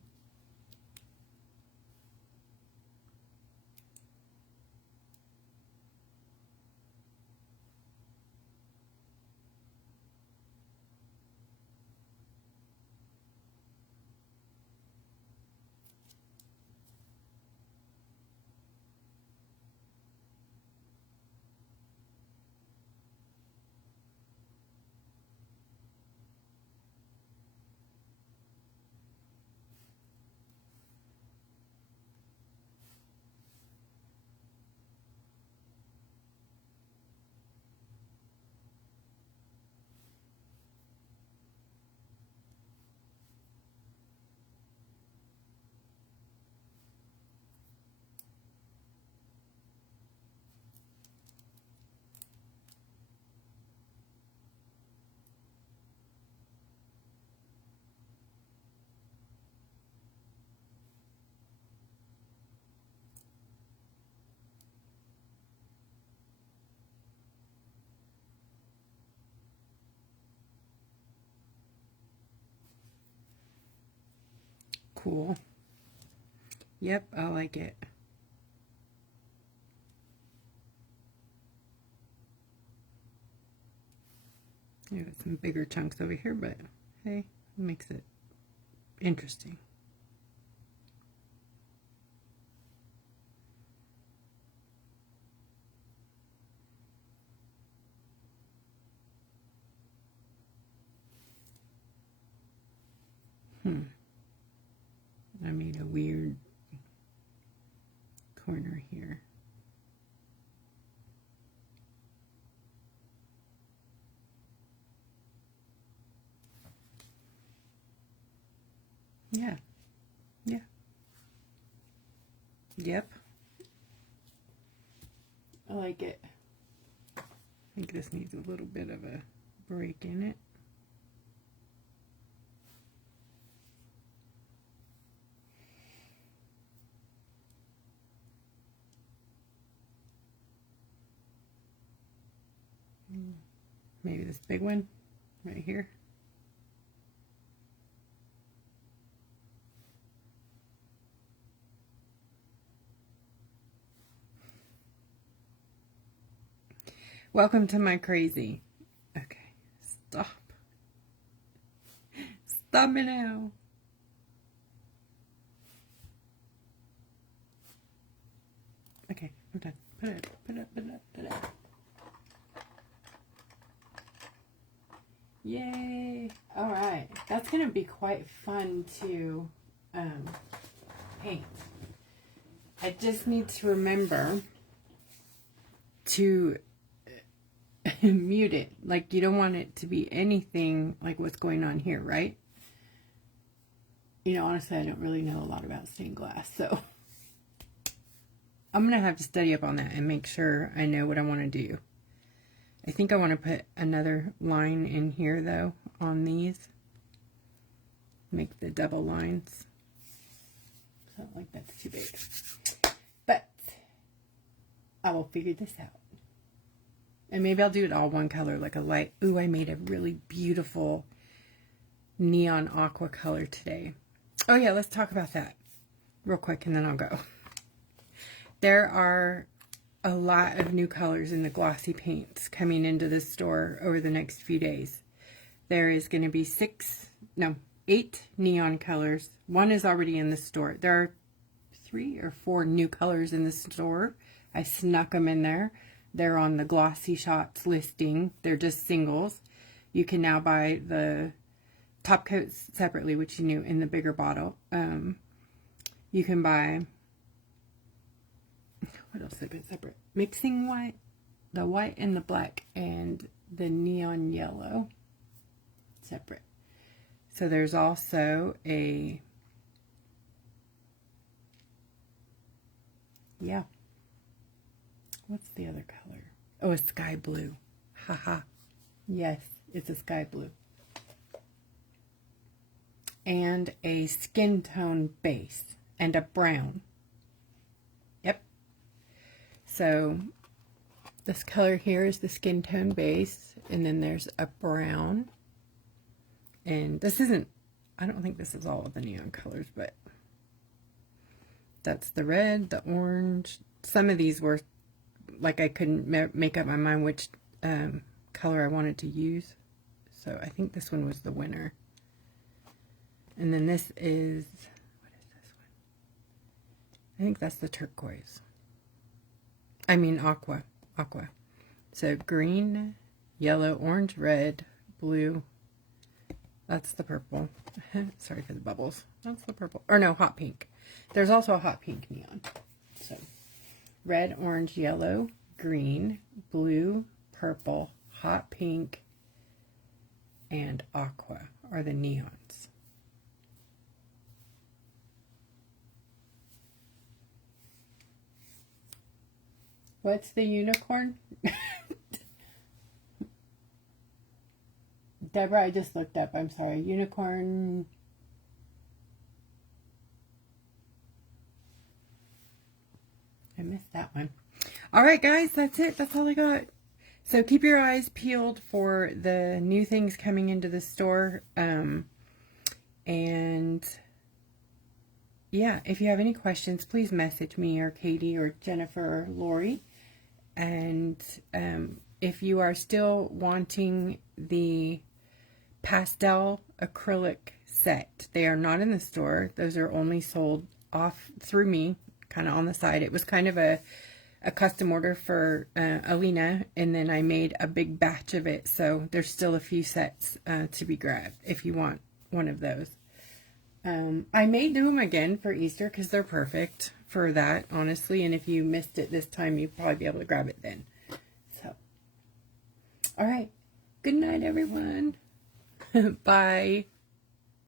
cool. Yep, I like it. You got some bigger chunks over here, but hey, it makes it interesting. I made a weird corner here. Yeah. Yeah. Yep. I like it. I think this needs a little bit of a break in it. Maybe this big one right here. Welcome to my crazy. Okay, stop. Stop it now. Okay, I'm done. Put it up, put it up, put it up, put it up. Yay! Alright, that's going to be quite fun to paint. I just need to remember to mute it. Like, you don't want it to be anything like what's going on here, right? You know, honestly, I don't really know a lot about stained glass, so I'm going to have to study up on that and make sure I know what I want to do. I think I want to put another line in here, though, on these. Make the double lines. So, like, that's too big. But I will figure this out. And maybe I'll do it all one color, like a light. Ooh, I made a really beautiful neon aqua color today. Oh, yeah, let's talk about that real quick, and then I'll go. There are a lot of new colors in the glossy paints coming into the store over the next few days. There is going to be 8 neon colors. One is already in the store. There are 3 or 4 new colors in the store. I snuck them in there. They're on the Glossy Shots listing. They're just singles. You can now buy the top coats separately, which you knew, in the bigger bottle. You can buy, what else did I put separate? Mixing white, the white and the black, and the neon yellow separate. So there's also a, yeah. What's the other color? Oh, a sky blue. Haha. Yes, it's a sky blue. And a skin tone base and a brown. Yep. So this color here is the skin tone base, and then there's a brown. And this isn't, I don't think this is all of the neon colors, but that's the red, the orange. Some of these were, like, I couldn't make up my mind which color I wanted to use. So I think this one was the winner. And then this is, what is this one? I think that's the turquoise. I mean aqua. Aqua. So green, yellow, orange, red, blue. That's the purple. Sorry for the bubbles. That's the purple. Or no, hot pink. There's also a hot pink neon. So red, orange, yellow, green, blue, purple, hot pink, and aqua are the neons. What's the unicorn? Deborah, I just looked up. I'm sorry. Unicorn. I missed that one. All right, guys, that's it. That's all I got. So keep your eyes peeled for the new things coming into the store. And yeah, if you have any questions, please message me or Katie or Jennifer or Lori. And if you are still wanting the pastel acrylic set, they are not in the store. Those are only sold off through me, kind of on the side. It was kind of a custom order for Alina, and then I made a big batch of it. So there's still a few sets to be grabbed if you want one of those. I may do them again for Easter because they're perfect for that, honestly. And if you missed it this time, you'll probably be able to grab it then. So, all right. Good night, everyone. Bye.